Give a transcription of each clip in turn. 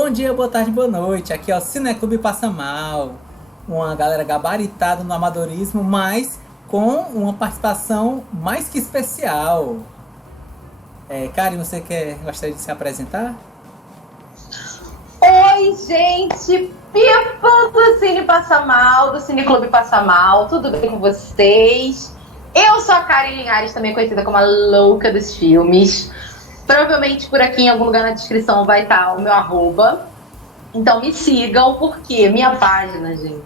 Bom dia, boa tarde, boa noite. Aqui é o Cineclube Passa Mal. Uma galera gabaritada no amadorismo, mas com uma participação mais que especial. Karen, você gostaria de se apresentar? Oi, gente! People do Cine Passa Mal, do Cineclube Passa Mal, tudo bem com vocês? Eu sou a Karen Linhares, também conhecida como a louca dos filmes. Provavelmente por aqui em algum lugar na descrição vai estar o meu arroba. Então me sigam, porque minha página, gente,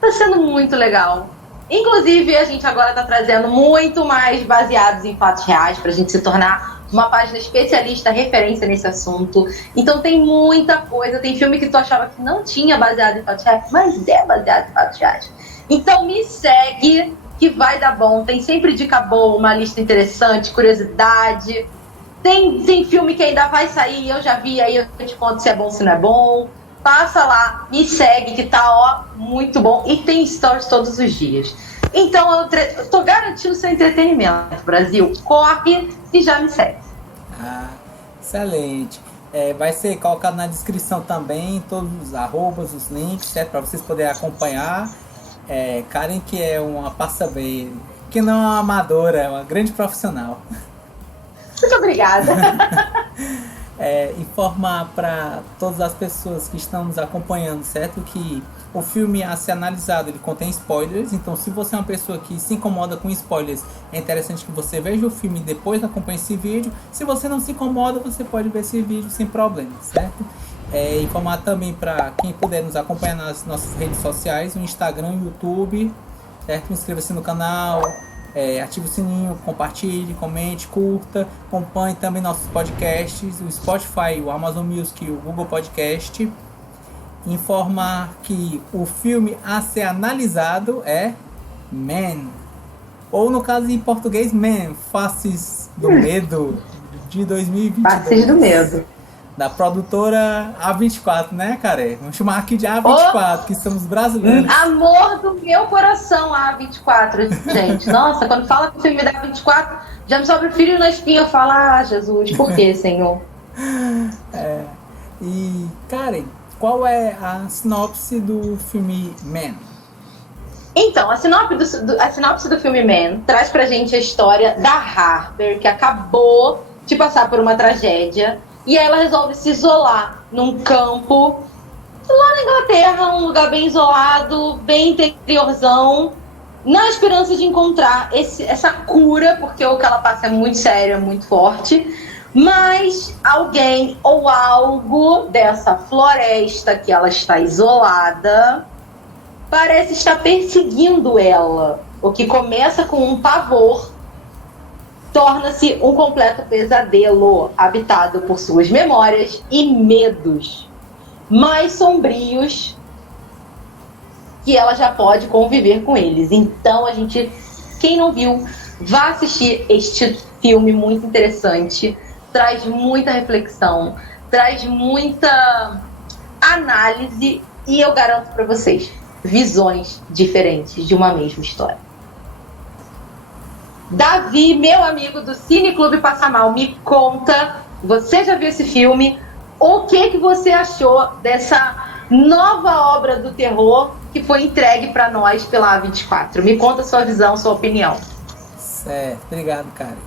tá sendo muito legal. Inclusive, a gente agora tá trazendo muito mais baseados em fatos reais pra gente se tornar uma página especialista, referência nesse assunto. Então tem muita coisa, tem filme que tu achava que não tinha baseado em fatos reais, mas é baseado em fatos reais. Então me segue, que vai dar bom. Tem sempre dica boa, uma lista interessante, curiosidade. Tem filme que ainda vai sair, eu já vi, aí eu te conto se é bom, se não é bom. Passa lá, me segue, que tá muito bom. E tem stories todos os dias. Então eu tô garantindo seu entretenimento, Brasil. Corre e já me segue. Excelente. Vai ser colocado na descrição também todos os arrobas, os links, certo? Para vocês poderem acompanhar. Karen, que é uma passa bem, que não é uma amadora, é uma grande profissional. Muito obrigada. Informar para todas as pessoas que estão nos acompanhando, certo? Que o filme a ser analisado, ele contém spoilers. Então, se você é uma pessoa que se incomoda com spoilers, é interessante que você veja o filme e depois acompanhe esse vídeo. Se você não se incomoda, você pode ver esse vídeo sem problema, certo? Informar também para quem puder nos acompanhar nas nossas redes sociais, no Instagram, YouTube, certo? Inscreva-se no canal. Ative o sininho, compartilhe, comente, curta, acompanhe também nossos podcasts, o Spotify, o Amazon Music e o Google Podcast. Informar que o filme a ser analisado é Man, ou no caso em português, Man, Faces do Medo, de 2022. Faces do Medo. Da produtora A24, né, cara? Vamos chamar aqui de A24, que somos brasileiros. Amor do meu coração, A24, gente. Nossa, quando fala que o filme da A24, já me sobe o filho na espinha. Eu falo, Jesus, por que, Senhor? E, Karen, qual é a sinopse do filme Man? Então, a sinopse do filme Man traz pra gente a história da Harper, que acabou de passar por uma tragédia. E ela resolve se isolar num campo lá na Inglaterra, um lugar bem isolado, bem interiorzão, na esperança de encontrar essa cura, porque o que ela passa é muito sério, é muito forte. Mas alguém ou algo dessa floresta que ela está isolada parece estar perseguindo ela. O que começa com um pavor torna-se um completo pesadelo, habitado por suas memórias e medos mais sombrios, que ela já pode conviver com eles. Então quem não viu, vá assistir este filme muito interessante, traz muita reflexão, traz muita análise e eu garanto para vocês, visões diferentes de uma mesma história. Davi, meu amigo do Cineclube Passa Mal, me conta, você já viu esse filme? O que você achou dessa nova obra do terror que foi entregue para nós pela A24? Me conta sua visão, sua opinião. Certo, obrigado, cara.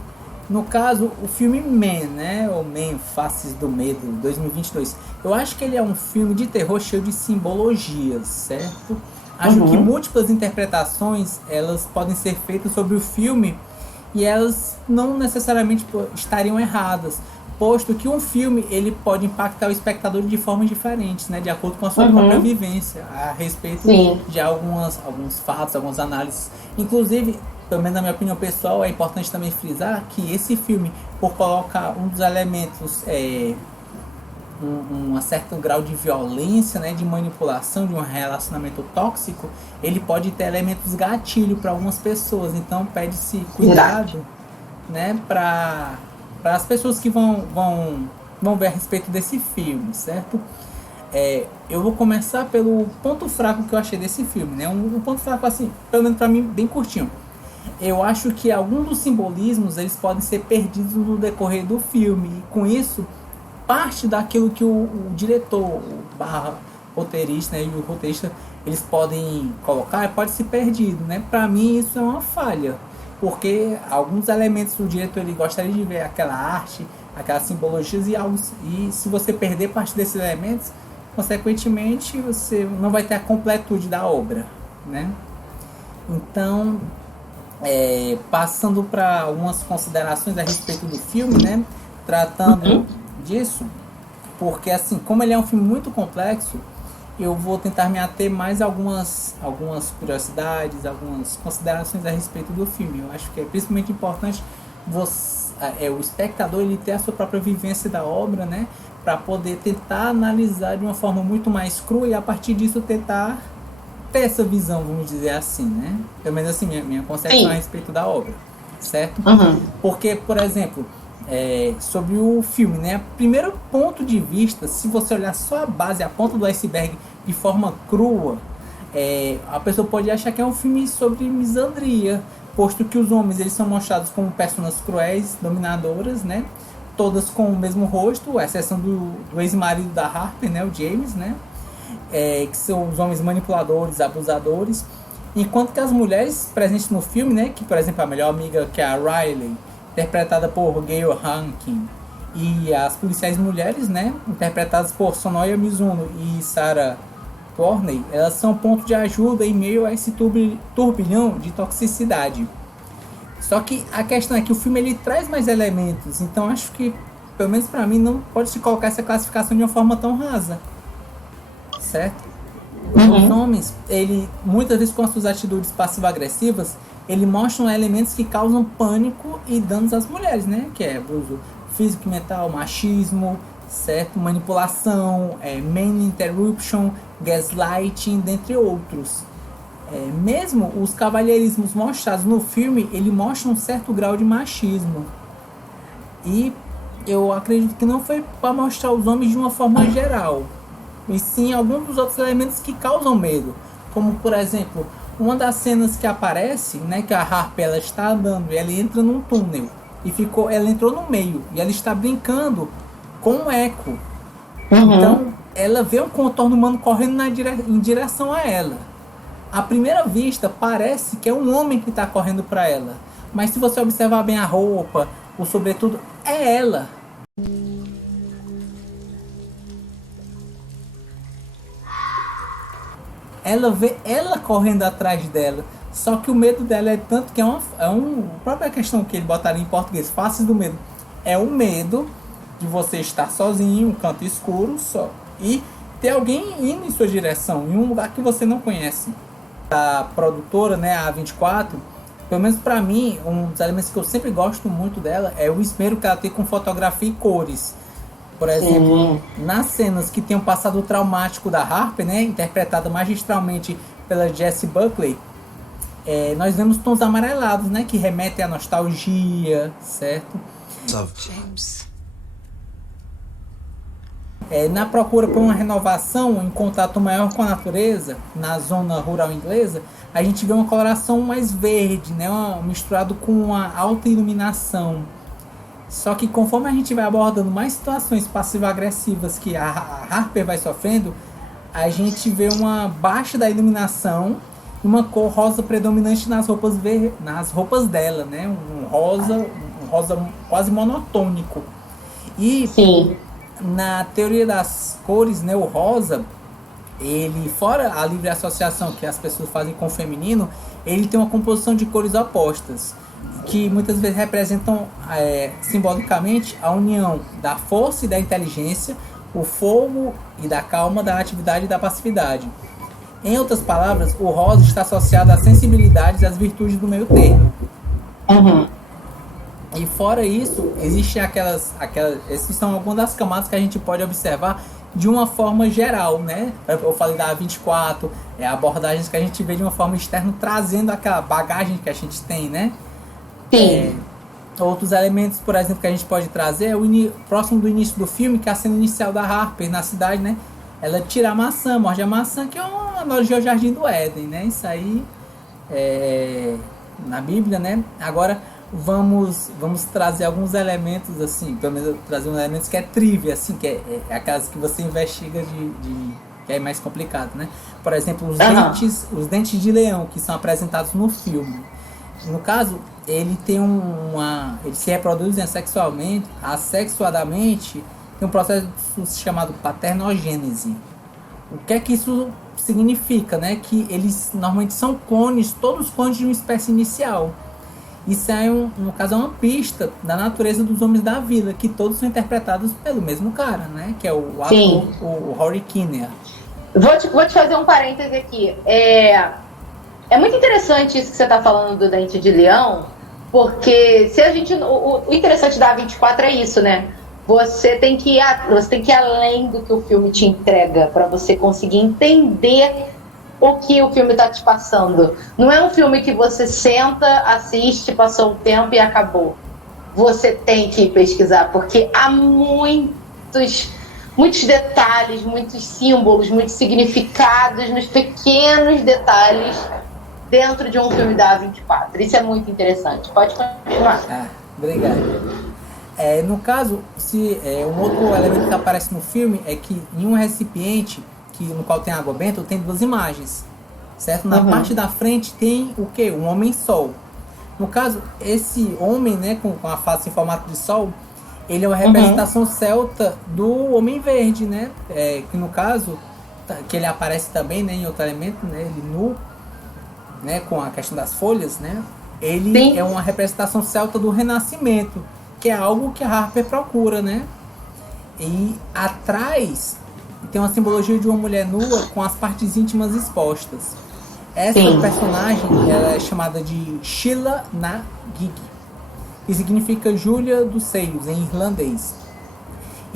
No caso, o filme Man, né? O Man, Faces do Medo, 2022. Eu acho que ele é um filme de terror cheio de simbologias, certo? Acho que múltiplas interpretações, elas podem ser feitas sobre o filme e elas não necessariamente estariam erradas, posto que um filme ele pode impactar o espectador de formas diferentes, né, de acordo com a sua própria vivência a respeito de alguns fatos, algumas análises. Inclusive, pelo menos na minha opinião pessoal, é importante também frisar que esse filme, por colocar um dos elementos, um certo grau de violência, né, de manipulação, de um relacionamento tóxico, ele pode ter elementos gatilho para algumas pessoas. Então pede-se cuidado, né, para as pessoas que vão ver a respeito desse filme, certo? Eu vou começar pelo ponto fraco que eu achei desse filme, né? Um ponto fraco, assim, pelo menos para mim, bem curtinho. Eu acho que alguns dos simbolismos eles podem ser perdidos no decorrer do filme, e com isso parte daquilo que o diretor, o barra roteirista, né, e o roteirista, eles podem colocar, pode ser perdido, né? Para mim isso é uma falha, porque alguns elementos do diretor ele gostaria de ver aquela arte, aquelas simbologias e se você perder parte desses elementos, consequentemente você não vai ter a completude da obra, né? Então, passando para algumas considerações a respeito do filme, né? Tratando disso, porque assim, como ele é um filme muito complexo, eu vou tentar me ater mais a algumas curiosidades, algumas considerações a respeito do filme. Eu acho que é principalmente importante o espectador ele ter a sua própria vivência da obra, né? Para poder tentar analisar de uma forma muito mais crua e a partir disso tentar ter essa visão, vamos dizer assim, né? Pelo menos assim, minha concepção a respeito da obra, certo? Porque, por exemplo, sobre o filme, né? Primeiro ponto de vista, se você olhar só a base, a ponta do iceberg de forma crua, a pessoa pode achar que é um filme sobre misandria, posto que os homens eles são mostrados como personas cruéis, dominadoras, né? Todas com o mesmo rosto, à exceção do ex-marido da Harper, né? O James, né? Que são os homens manipuladores, abusadores, enquanto que as mulheres presentes no filme, né? Que, por exemplo, a melhor amiga, que é a Riley, interpretada por Gayle Rankin, e as policiais mulheres, né, interpretadas por Sonoya Mizuno e Sarah Torney, elas são ponto de ajuda em meio a esse turbilhão de toxicidade. Só que a questão é que o filme ele traz mais elementos, então acho que, pelo menos para mim, não pode se colocar essa classificação de uma forma tão rasa, certo? Os homens, ele muitas vezes com as suas atitudes passivo-agressivas, ele mostra elementos que causam pânico e danos às mulheres, né? Que é abuso físico e mental, machismo, certo? Manipulação, man interruption, gaslighting, dentre outros. Mesmo os cavalheirismos mostrados no filme, ele mostra um certo grau de machismo. E eu acredito que não foi para mostrar os homens de uma forma geral, e sim alguns dos outros elementos que causam medo. Como, por exemplo, uma das cenas que aparece, né, que a Harper ela está andando e ela entra num túnel e ela entrou no meio e ela está brincando com um eco. Então ela vê um contorno humano correndo em direção a ela. À primeira vista parece que é um homem que está correndo para ela, mas se você observar bem a roupa, o sobretudo, é ela. Ela vê ela correndo atrás dela. Só que o medo dela é tanto que a própria questão que ele botaria em português, faces do medo, é o medo de você estar sozinho em um canto escuro só e ter alguém indo em sua direção, em um lugar que você não conhece. A produtora, né, a A24, pelo menos pra mim, um dos elementos que eu sempre gosto muito dela é o esmero que ela tem com fotografia e cores. Por exemplo, nas cenas que tem um passado traumático da Harper, né, interpretada magistralmente pela Jessie Buckley, nós vemos tons amarelados, né, que remetem à nostalgia, certo? James. Na procura por uma renovação, em contato maior com a natureza, na zona rural inglesa, a gente vê uma coloração mais verde, né, misturado com uma alta iluminação. Só que conforme a gente vai abordando mais situações passivo-agressivas que a Harper vai sofrendo, a gente vê uma baixa da iluminação e uma cor rosa predominante nas roupas dela, né? Um rosa quase monotônico. E Sim. Na teoria das cores, né, o rosa, ele, fora a livre associação que as pessoas fazem com o feminino, ele tem uma composição de cores opostas, que muitas vezes representam simbolicamente a união da força e da inteligência, o fogo e da calma, da atividade e da passividade. Em outras palavras, o rosa está associado às sensibilidades e às virtudes do meio termo. E fora isso, existem essas são algumas das camadas que a gente pode observar de uma forma geral, né? Eu falei da A24, abordagens que a gente vê de uma forma externa, trazendo aquela bagagem que a gente tem, né? Sim. Outros elementos, por exemplo, que a gente pode trazer é próximo do início do filme, que é a cena inicial da Harper na cidade, né? Ela tira a maçã, morde a maçã, que é uma analogia ao Jardim do Éden, né? Isso aí na Bíblia, né? Agora, vamos trazer alguns elementos, assim, pelo menos trazer uns elementos que é trivia, assim, que é aquelas que você investiga que é mais complicado, né? Por exemplo, os dentes de leão, que são apresentados no filme. No caso, ele tem eles se reproduzem assexuadamente, tem um processo chamado paternogênese. O que é que isso significa, né? Que eles normalmente são clones, todos clones de uma espécie inicial. Isso no caso, é uma pista da natureza dos homens da vila, que todos são interpretados pelo mesmo cara, né? Que é o ator, o Rory Kinnear. Vou te fazer um parêntese aqui. É muito interessante isso que você está falando do dente de leão, porque se a gente, o interessante da A24 é isso, né? Você tem que ir além do que o filme te entrega para você conseguir entender o que o filme está te passando. Não é um filme que você senta, assiste, passou um tempo e acabou. Você tem que pesquisar, porque há muitos detalhes, muitos símbolos, muitos significados nos pequenos detalhes dentro de um filme da A24. Isso é muito interessante. Pode continuar. Obrigado. No caso, um outro elemento que aparece no filme é que em um recipiente no qual tem água benta, tem duas imagens, certo? Na parte da frente tem o quê? Um homem-sol. No caso, esse homem, né, com a face em formato de sol, ele é uma representação celta do homem verde, né? Que no caso, que ele aparece também, né, em outro elemento, né, ele nu, né, com a questão das folhas, né? Ele é uma representação celta do renascimento, que é algo que a Harper procura, né? E atrás tem uma simbologia de uma mulher nua com as partes íntimas expostas. Essa personagem ela é chamada de Sheila na Gig, que significa Júlia dos Seios em irlandês.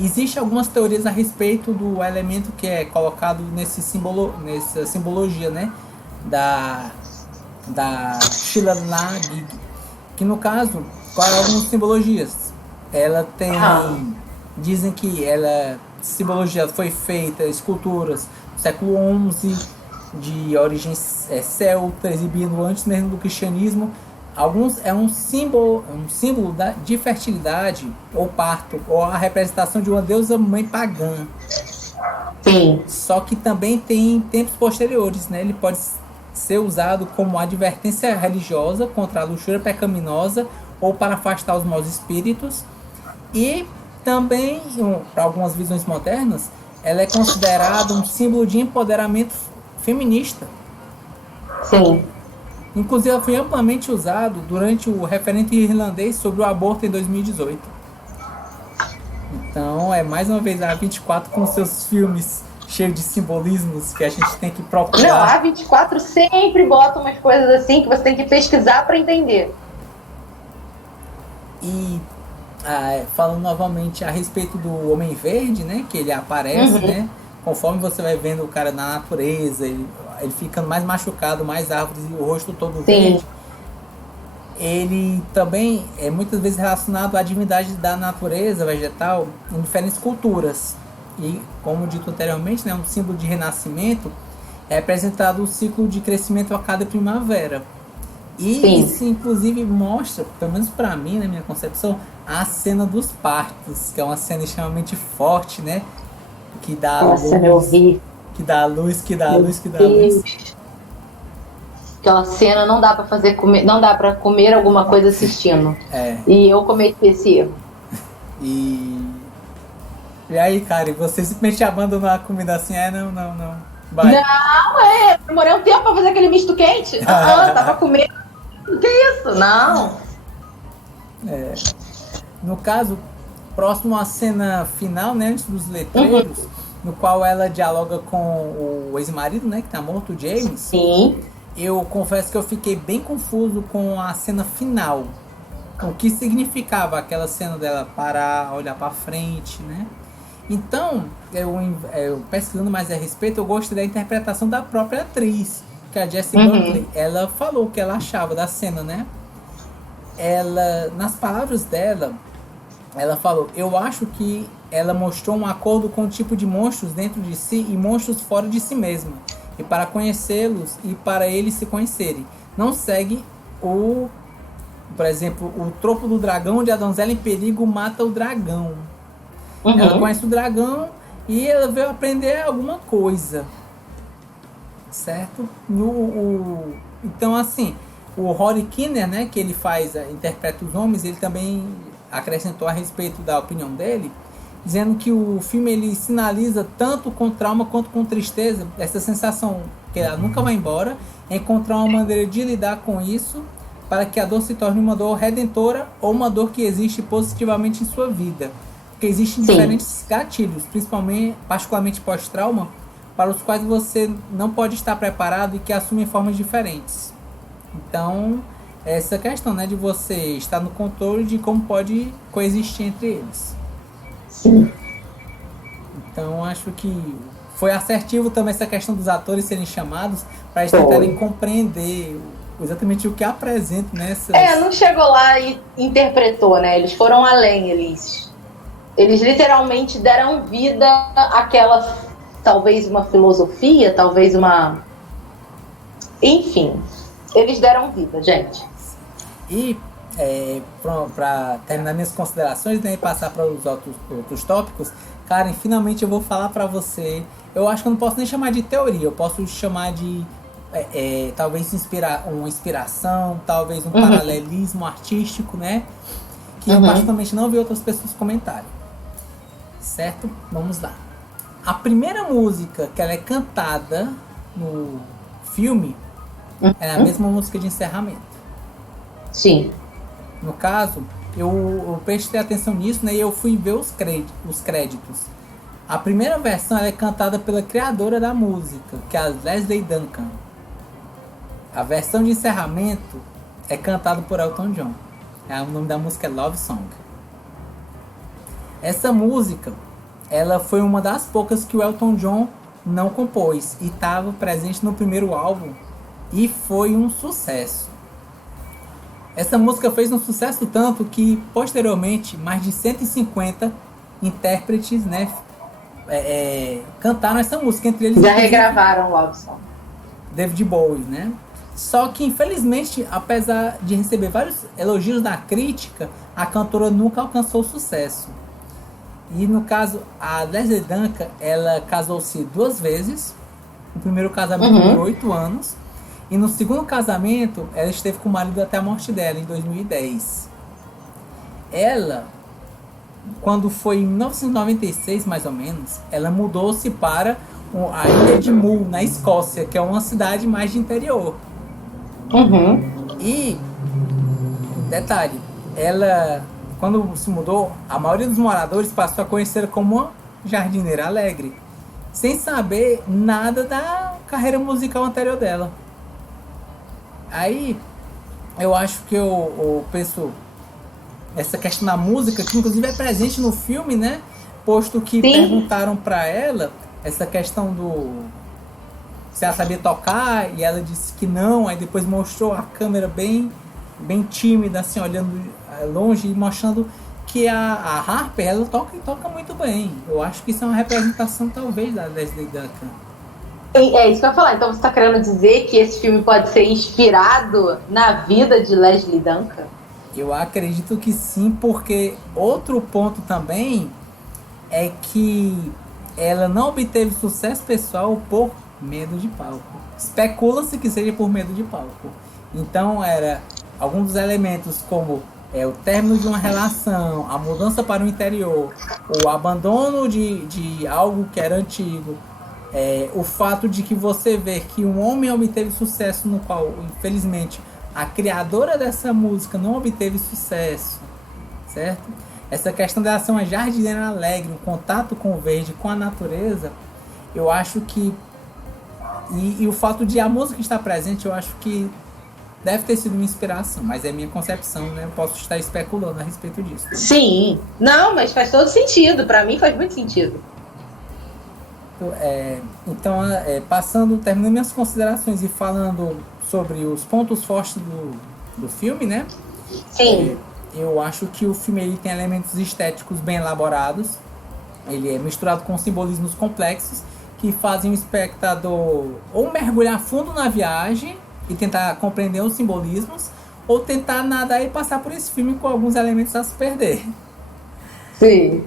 Existem algumas teorias a respeito do elemento que é colocado nessa simbologia, né, da Sheila na Gig, que no caso, quais algumas simbologias? Ela tem, dizem que ela simbologia foi feita, esculturas do século XI, de origens celta, exibindo antes mesmo do cristianismo. Alguns é um símbolo de fertilidade ou parto, ou a representação de uma deusa mãe pagã. Sim. Só que também tem tempos posteriores, né? Ele pode ser usado como advertência religiosa contra a luxúria pecaminosa ou para afastar os maus espíritos. E também, para algumas visões modernas, ela é considerada um símbolo de empoderamento feminista. Sim. Inclusive, ela foi amplamente usado durante o referendo irlandês sobre o aborto em 2018. Então, mais uma vez a A24 com seus filmes cheios de simbolismos que a gente tem que procurar. Não, a A24 sempre bota umas coisas assim que você tem que pesquisar para entender. E falando novamente a respeito do Homem Verde, né, que ele aparece, né, conforme você vai vendo o cara na natureza, ele ficando mais machucado, mais árvores e o rosto todo verde. Ele também é muitas vezes relacionado à divindade da natureza vegetal em diferentes culturas. E, como dito anteriormente, né, um símbolo de renascimento, é representado o ciclo de crescimento a cada primavera. E isso, inclusive, mostra, pelo menos para mim, na minha concepção, a cena dos partos, que é uma cena extremamente forte, né? Que dá luz, que dá luz. Aquela cena não dá para não dá para comer alguma coisa assistindo. E eu cometi esse erro. E aí, cara, você simplesmente abandonou a comida assim? Não. Vai. Não, demorei um tempo pra fazer aquele misto quente. Tava comendo. Que isso? Não. No caso, próximo à cena final, né, antes dos letreiros, no qual ela dialoga com o ex-marido, né, que tá morto, o James. Sim. Eu confesso que eu fiquei bem confuso com a cena final. O que significava aquela cena dela parar, olhar pra frente, né? Então, eu pesquisando mais a respeito, eu gostei da interpretação da própria atriz, que é a Jessie Buckley. Ela falou o que ela achava da cena, né? Ela, nas palavras dela, ela falou: eu acho que ela mostrou um acordo com o tipo de monstros dentro de si e monstros fora de si mesma. E para conhecê-los e para eles se conhecerem. Não segue o por exemplo, o tropo do dragão, onde a donzela em perigo mata o dragão. Uhum. Ela conhece o dragão e ela veio aprender alguma coisa. Certo? Então, assim, o Rory Kinnear, né, que ele interpreta os homens, ele também acrescentou a respeito da opinião dele, dizendo que o filme ele sinaliza tanto com trauma quanto com tristeza, essa sensação que ela nunca vai embora, encontrar uma maneira de lidar com isso para que a dor se torne uma dor redentora ou uma dor que existe positivamente em sua vida. Porque existem diferentes gatilhos, particularmente pós-trauma, para os quais você não pode estar preparado e que assumem formas diferentes. Então, essa questão, né, de você estar no controle de como pode coexistir entre eles. Sim. Então, acho que foi assertivo também essa questão dos atores serem chamados para eles tentarem compreender exatamente o que apresenta nessa... Não chegou lá e interpretou, né? Eles foram além, eles literalmente deram vida àquela, talvez uma filosofia, talvez uma... Enfim, eles deram vida, gente. E, para terminar minhas considerações, né, e passar para os outros tópicos, Karen, finalmente eu vou falar para você, eu acho que eu não posso nem chamar de teoria, eu posso chamar de talvez uma inspiração, talvez um paralelismo artístico, né, que eu particularmente não vi outras pessoas comentarem. Certo? Vamos lá. A primeira música que ela é cantada no filme é a mesma música de encerramento. Sim. No caso, eu prestei atenção nisso, né, e eu fui ver os créditos. A primeira versão ela é cantada pela criadora da música, que é a Leslie Duncan. A versão de encerramento é cantada por Elton John. O nome da música é Love Song. Essa música, ela foi uma das poucas que o Elton John não compôs e estava presente no primeiro álbum e foi um sucesso. Essa música fez um sucesso tanto que, posteriormente, mais de 150 intérpretes, né, cantaram essa música. Entre eles, já regravaram Love Song. David Bowie, né? Só que, infelizmente, apesar de receber vários elogios da crítica, a cantora nunca alcançou sucesso. E, no caso, a Leslie Duncan, ela casou-se 2 vezes. No primeiro casamento, por 8 anos. E no segundo casamento, ela esteve com o marido até a morte dela, em 2010. Ela, quando foi em 1996, mais ou menos, ela mudou-se para a ilha de Mull, na Escócia, que é uma cidade mais de interior. E, detalhe, ela, quando se mudou, a maioria dos moradores passou a conhecer como uma jardineira alegre, sem saber nada da carreira musical anterior dela. Aí, eu acho que eu penso essa questão da música, que inclusive é presente no filme, né? Posto que perguntaram pra ela essa questão se ela sabia tocar, e ela disse que não, aí depois mostrou a câmera bem tímida, assim, olhando longe e mostrando que a Harper, ela toca muito bem. Eu acho que isso é uma representação, talvez, da Leslie Duncan. É isso que eu ia falar. Então você está querendo dizer que esse filme pode ser inspirado na vida de Leslie Duncan? Eu acredito que sim, porque outro ponto também é que ela não obteve sucesso pessoal por medo de palco. Especula-se que seja por medo de palco. Então era alguns dos elementos como o término de uma relação, a mudança para o interior, o abandono de algo que era antigo, o fato de que você vê que um homem obteve sucesso no qual, infelizmente, a criadora dessa música não obteve sucesso, certo? Essa questão dela ser uma jardineira alegre, um contato com o verde, com a natureza, eu acho que... E o fato de a música estar presente, eu acho que deve ter sido uma inspiração, mas é minha concepção, né? Eu posso estar especulando a respeito disso. Sim. Não, mas faz todo sentido. Pra mim faz muito sentido. Então, terminando minhas considerações e falando sobre os pontos fortes do filme, né? Sim. Eu acho que o filme ele tem elementos estéticos bem elaborados. Ele é misturado com simbolismos complexos que fazem o espectador ou mergulhar fundo na viagem e tentar compreender os simbolismos, ou tentar nadar e passar por esse filme com alguns elementos a se perder. Sim.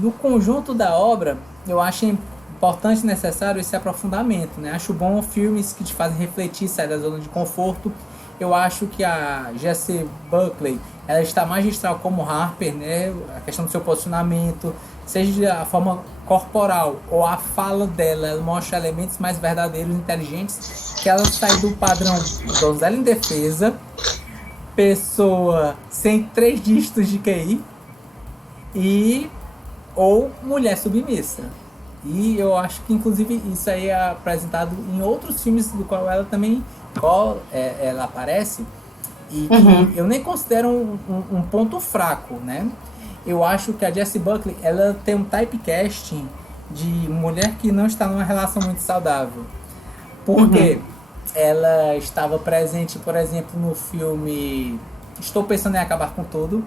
No conjunto da obra, eu acho importante e necessário esse aprofundamento, né? Acho bom filmes que te fazem refletir, sair da zona de conforto. Eu acho que a Jessie Buckley, ela está magistral como Harper, né? A questão do seu posicionamento, seja a forma corporal ou a fala dela, ela mostra elementos mais verdadeiros, inteligentes, que ela sai do padrão donzela indefesa, pessoa sem 3 dígitos de QI ou mulher submissa. E eu acho que inclusive isso aí é apresentado em outros filmes do qual ela também ela aparece, e que eu nem considero um ponto fraco, né? Eu acho que a Jessie Buckley, ela tem um typecasting de mulher que não está numa relação muito saudável. Porque ela estava presente, por exemplo, no filme Estou Pensando em Acabar com Tudo,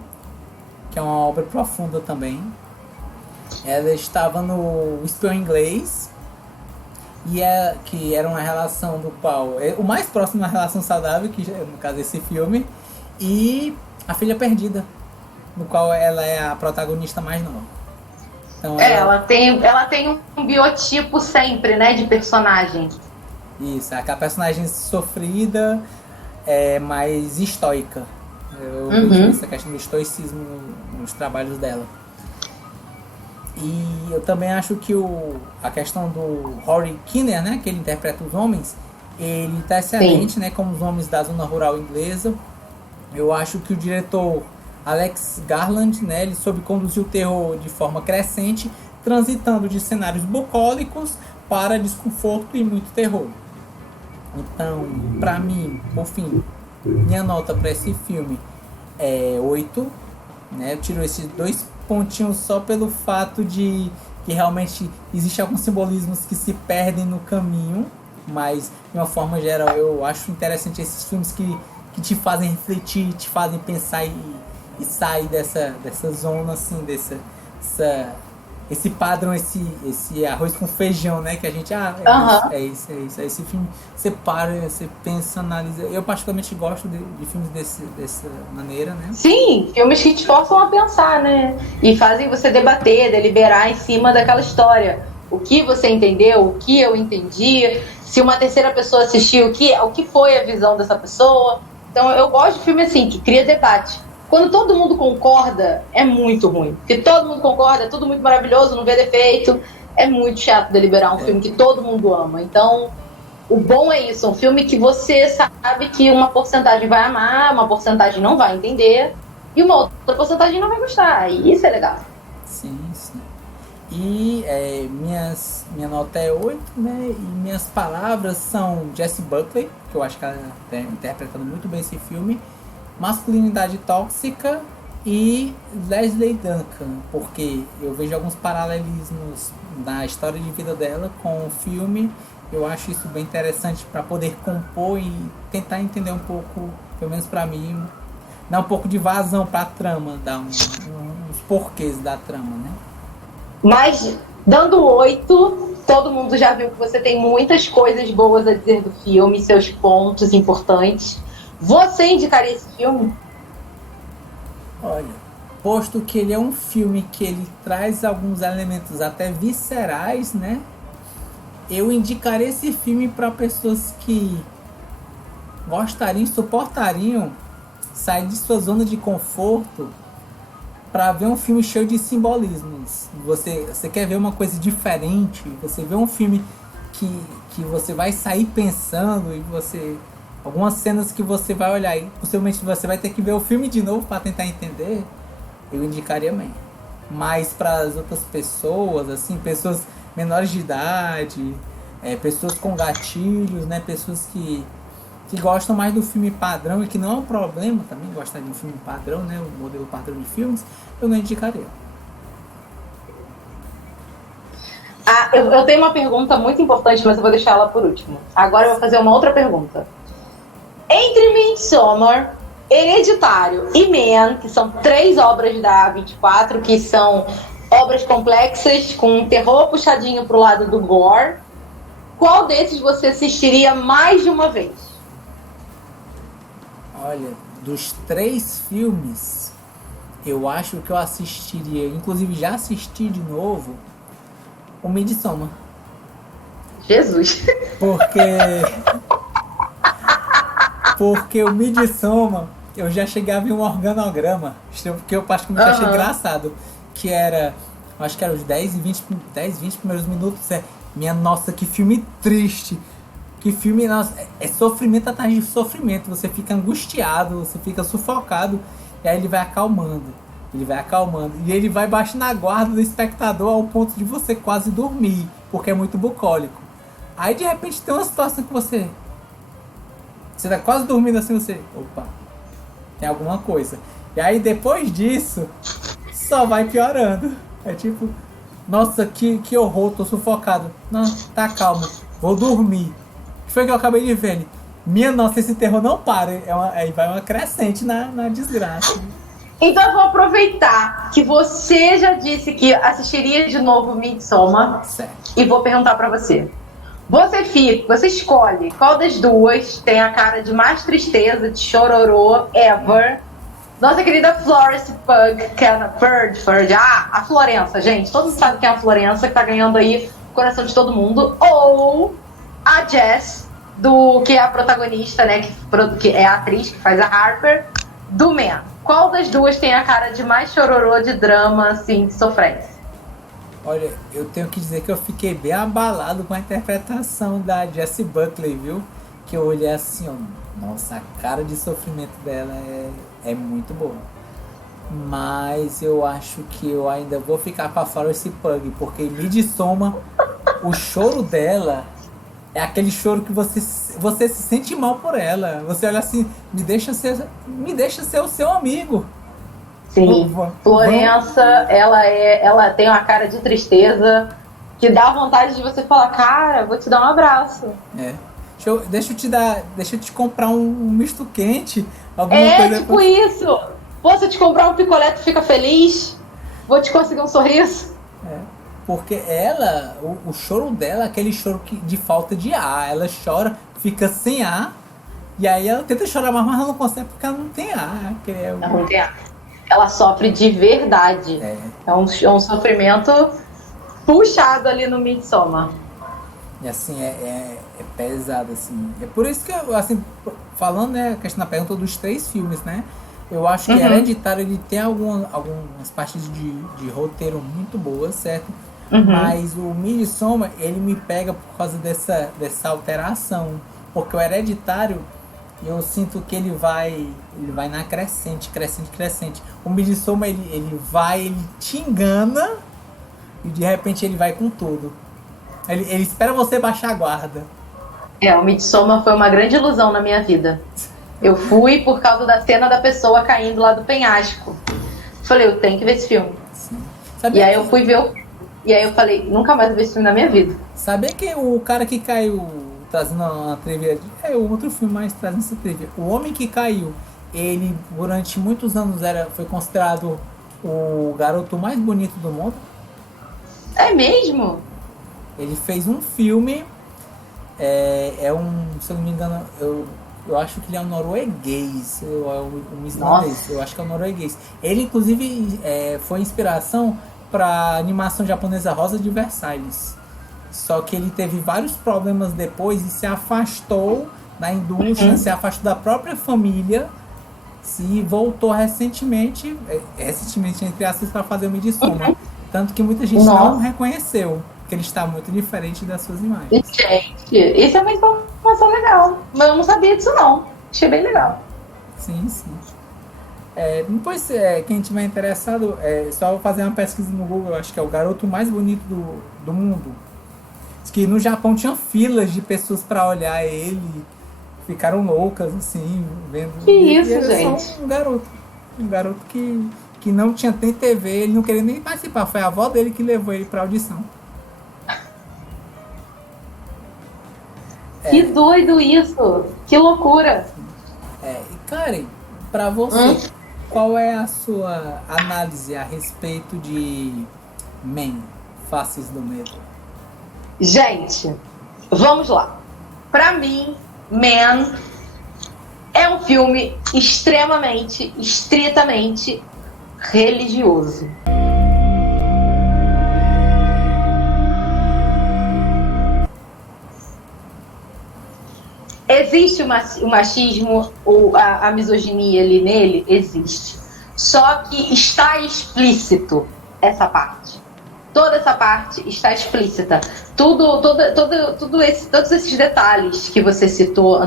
que é uma obra profunda também. Ela estava no Espião Inglês, que era uma relação do qual o mais próximo da relação saudável, que no caso desse filme, e A Filha Perdida, no qual ela é a protagonista mais nova. Então, ela tem um biotipo sempre, né, de personagem. Isso, aquela personagem sofrida, mais estoica. Eu vejo essa questão do estoicismo nos trabalhos dela. E eu também acho que a questão do Rory Kinnear, né, que ele interpreta os homens, ele tá excelente, né, como os homens da zona rural inglesa. Eu acho que o diretor Alex Garland, né, ele soube conduzir o terror de forma crescente, transitando de cenários bucólicos para desconforto e muito terror. Então, para mim, por fim, minha nota para esse filme é 8, né? Eu tiro esses 2 pontinhos só pelo fato de que realmente existe alguns simbolismos que se perdem no caminho, mas de uma forma geral eu acho interessante esses filmes que te fazem refletir, te fazem pensar e sair dessa zona, assim, esse padrão, esse arroz com feijão, né, que a gente, é isso. Esse filme, você para, você pensa, analisa. Eu particularmente gosto de filmes dessa maneira, né? Sim, filmes que te forçam a pensar, né? E fazem você debater, deliberar em cima daquela história. O que você entendeu, o que eu entendi, se uma terceira pessoa assistiu, o que foi a visão dessa pessoa. Então eu gosto de filme assim, que cria debate. Quando todo mundo concorda, é muito ruim. Porque todo mundo concorda, é tudo muito maravilhoso, não vê defeito. É muito chato deliberar um filme que todo mundo ama. Então, o bom é isso, um filme que você sabe que uma porcentagem vai amar, uma porcentagem não vai entender, e uma outra porcentagem não vai gostar. E isso é legal. Sim. E minha nota é 8, né? E minhas palavras são Jessie Buckley, que eu acho que ela está interpretando muito bem esse filme, Masculinidade Tóxica e Leslie Duncan, porque eu vejo alguns paralelismos na história de vida dela com o filme. Eu acho isso bem interessante para poder compor e tentar entender um pouco, pelo menos para mim, dar um pouco de vazão para a trama, dar uns porquês da trama, né? Mas, dando 8, todo mundo já viu que você tem muitas coisas boas a dizer do filme, seus pontos importantes. Você indicaria esse filme? Olha, posto que ele é um filme que ele traz alguns elementos até viscerais, né? Eu indicaria esse filme para pessoas que gostariam, suportariam sair de sua zona de conforto para ver um filme cheio de simbolismos. Você quer ver uma coisa diferente, você vê um filme que você vai sair pensando e algumas cenas que você vai olhar e possivelmente você vai ter que ver o filme de novo para tentar entender, eu indicaria bem. Mas para as outras pessoas, assim, pessoas menores de idade, pessoas com gatilhos, né, pessoas que gostam mais do filme padrão, e que não é um problema também gostar de um filme padrão, né, o modelo padrão de filmes, eu não indicaria. Eu tenho uma pergunta muito importante, mas eu vou deixar ela por último. Agora eu vou fazer uma outra pergunta. Entre Midsommar, Hereditário e Man, que são 3 obras da A24, que são obras complexas, com um terror puxadinho pro lado do gore, qual desses você assistiria mais de uma vez? Olha, dos 3 filmes, eu acho que eu assistiria, inclusive já assisti de novo, o Midsommar. Jesus. Porque, porque o Midsommar, eu já chegava em um organograma, que eu particularmente achei engraçado, que era, acho que era os 10, 20 primeiros minutos, minha nossa, que filme triste, que filme, nossa, é sofrimento atrás de sofrimento, você fica angustiado, você fica sufocado, e aí ele vai acalmando, e ele vai baixando a guarda do espectador ao ponto de você quase dormir, porque é muito bucólico. Aí de repente tem uma situação que você tá quase dormindo assim, você, opa, tem alguma coisa. E aí depois disso, só vai piorando. É tipo, nossa, que horror, tô sufocado. Não, tá calmo, vou dormir. O que foi que eu acabei de ver? Minha nossa, esse terror não para. Aí vai uma crescente na desgraça. Então eu vou aproveitar que você já disse que assistiria de novo Midsommar. Certo. E vou perguntar pra você. Você escolhe qual das duas tem a cara de mais tristeza, de chororô, ever. Nossa querida Florence Pug, que é a Florença, gente. Todo mundo sabe que é a Florença, que tá ganhando aí o coração de todo mundo. Ou a Jess, que é a protagonista, né? Que é a atriz que faz a Harper, do Man. Qual das duas tem a cara de mais chororô, de drama, assim, de sofrência? Olha, eu tenho que dizer que eu fiquei bem abalado com a interpretação da Jessie Buckley, viu? Que eu olhei assim, ó, nossa, a cara de sofrimento dela é muito boa. Mas eu acho que eu ainda vou ficar com a Florence Pug, porque Midsommar, o choro dela é aquele choro que você se sente mal por ela. Você olha assim, me deixa ser o seu amigo. Sim, Florença, ela tem uma cara de tristeza que dá vontade de você falar, cara, vou te dar um abraço. Deixa eu te comprar um misto quente, alguma coisa. É tipo isso. Pô, se eu te comprar um picolé, tu fica feliz? Vou te conseguir um sorriso? Porque ela, o choro dela é aquele choro de falta de ar. Ela chora, fica sem ar, e aí ela tenta chorar mais, mas ela não consegue porque ela não tem ar. Ela não tem ar. Ela sofre de verdade. É um sofrimento puxado ali no Midsommar. E assim, é pesado, assim. É por isso que eu, assim, falando, né, a questão da pergunta dos 3 filmes, né? Eu acho que Hereditário, ele tem algumas partes de roteiro muito boas, certo? Mas o Midsommar, ele me pega por causa dessa alteração. Porque o Hereditário, eu sinto que ele vai na crescente. O Midsommar, ele te engana e de repente ele vai com tudo. Ele espera você baixar a guarda. O Midsommar foi uma grande ilusão na minha vida. Eu fui por causa da cena da pessoa caindo lá do penhasco. Falei, eu tenho que ver esse filme. E aí eu fui ver e aí eu falei, nunca mais vou ver esse filme na minha vida. Sabia que o cara que caiu, trazendo uma trivia, o outro filme mais trazendo essa trivia, o homem que caiu, ele durante muitos anos foi considerado o garoto mais bonito do mundo. É mesmo? Ele fez um filme, se eu não me engano, eu acho que ele é um norueguês, um islandês, eu acho que é um norueguês. Ele, inclusive, foi inspiração para a animação japonesa Rosa de Versalhes. Só que ele teve vários problemas depois e se afastou da indústria, se afastou da própria família, se voltou recentemente entre aspas, para fazer o Midsommar. Tanto que muita gente não reconheceu, porque ele está muito diferente das suas imagens. Gente, isso é uma informação legal. Mas eu não sabia disso não. Achei bem legal. Sim. Depois, quem tiver interessado, só fazer uma pesquisa no Google, eu acho que é o garoto mais bonito do mundo. Diz que no Japão tinha filas de pessoas para olhar ele, ficaram loucas, assim, vendo. Que isso, era gente? só um garoto que não tinha nem TV, ele não queria nem participar, foi a avó dele que levou ele para audição. Que doido isso! Que loucura! E Karen, para você, qual é a sua análise a respeito de Man, Faces do Medo? Gente, vamos lá. Pra mim, Man É um filme extremamente, estritamente religioso. Existe o machismo, ou a misoginia ali nele? Existe. Só que está explícito essa parte. Toda essa parte está explícita. Todos esses detalhes que você citou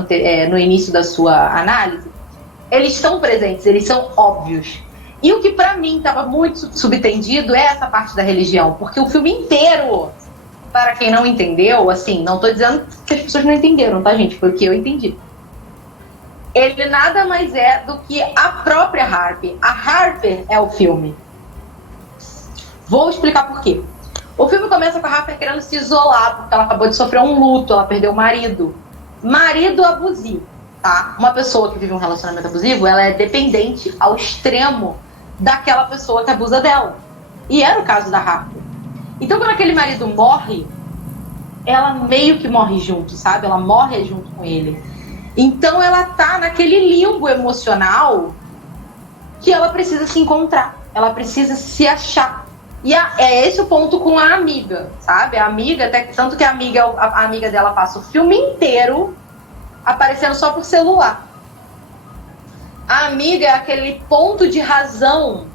no início da sua análise, eles estão presentes, eles são óbvios. E o que pra mim estava muito subtendido é essa parte da religião, porque o filme inteiro, para quem não entendeu, assim, não tô dizendo que as pessoas não entenderam, tá, gente? Foi o que eu entendi. Ele nada mais é do que a própria Harper. A Harper é o filme. Vou explicar por quê. O filme começa com a Harper querendo se isolar, porque ela acabou de sofrer um luto, ela perdeu o marido. Marido abusivo, tá? Uma pessoa que vive um relacionamento abusivo, ela é dependente ao extremo daquela pessoa que abusa dela. E era o caso da Harper. Então, quando aquele marido morre, ela meio que morre junto, sabe? Ela morre junto com ele. Então, ela tá naquele limbo emocional que ela precisa se encontrar. Ela precisa se achar. E é esse o ponto com a amiga, sabe? A amiga, até tanto que a amiga dela passa o filme inteiro aparecendo só por celular. A amiga é aquele ponto de razão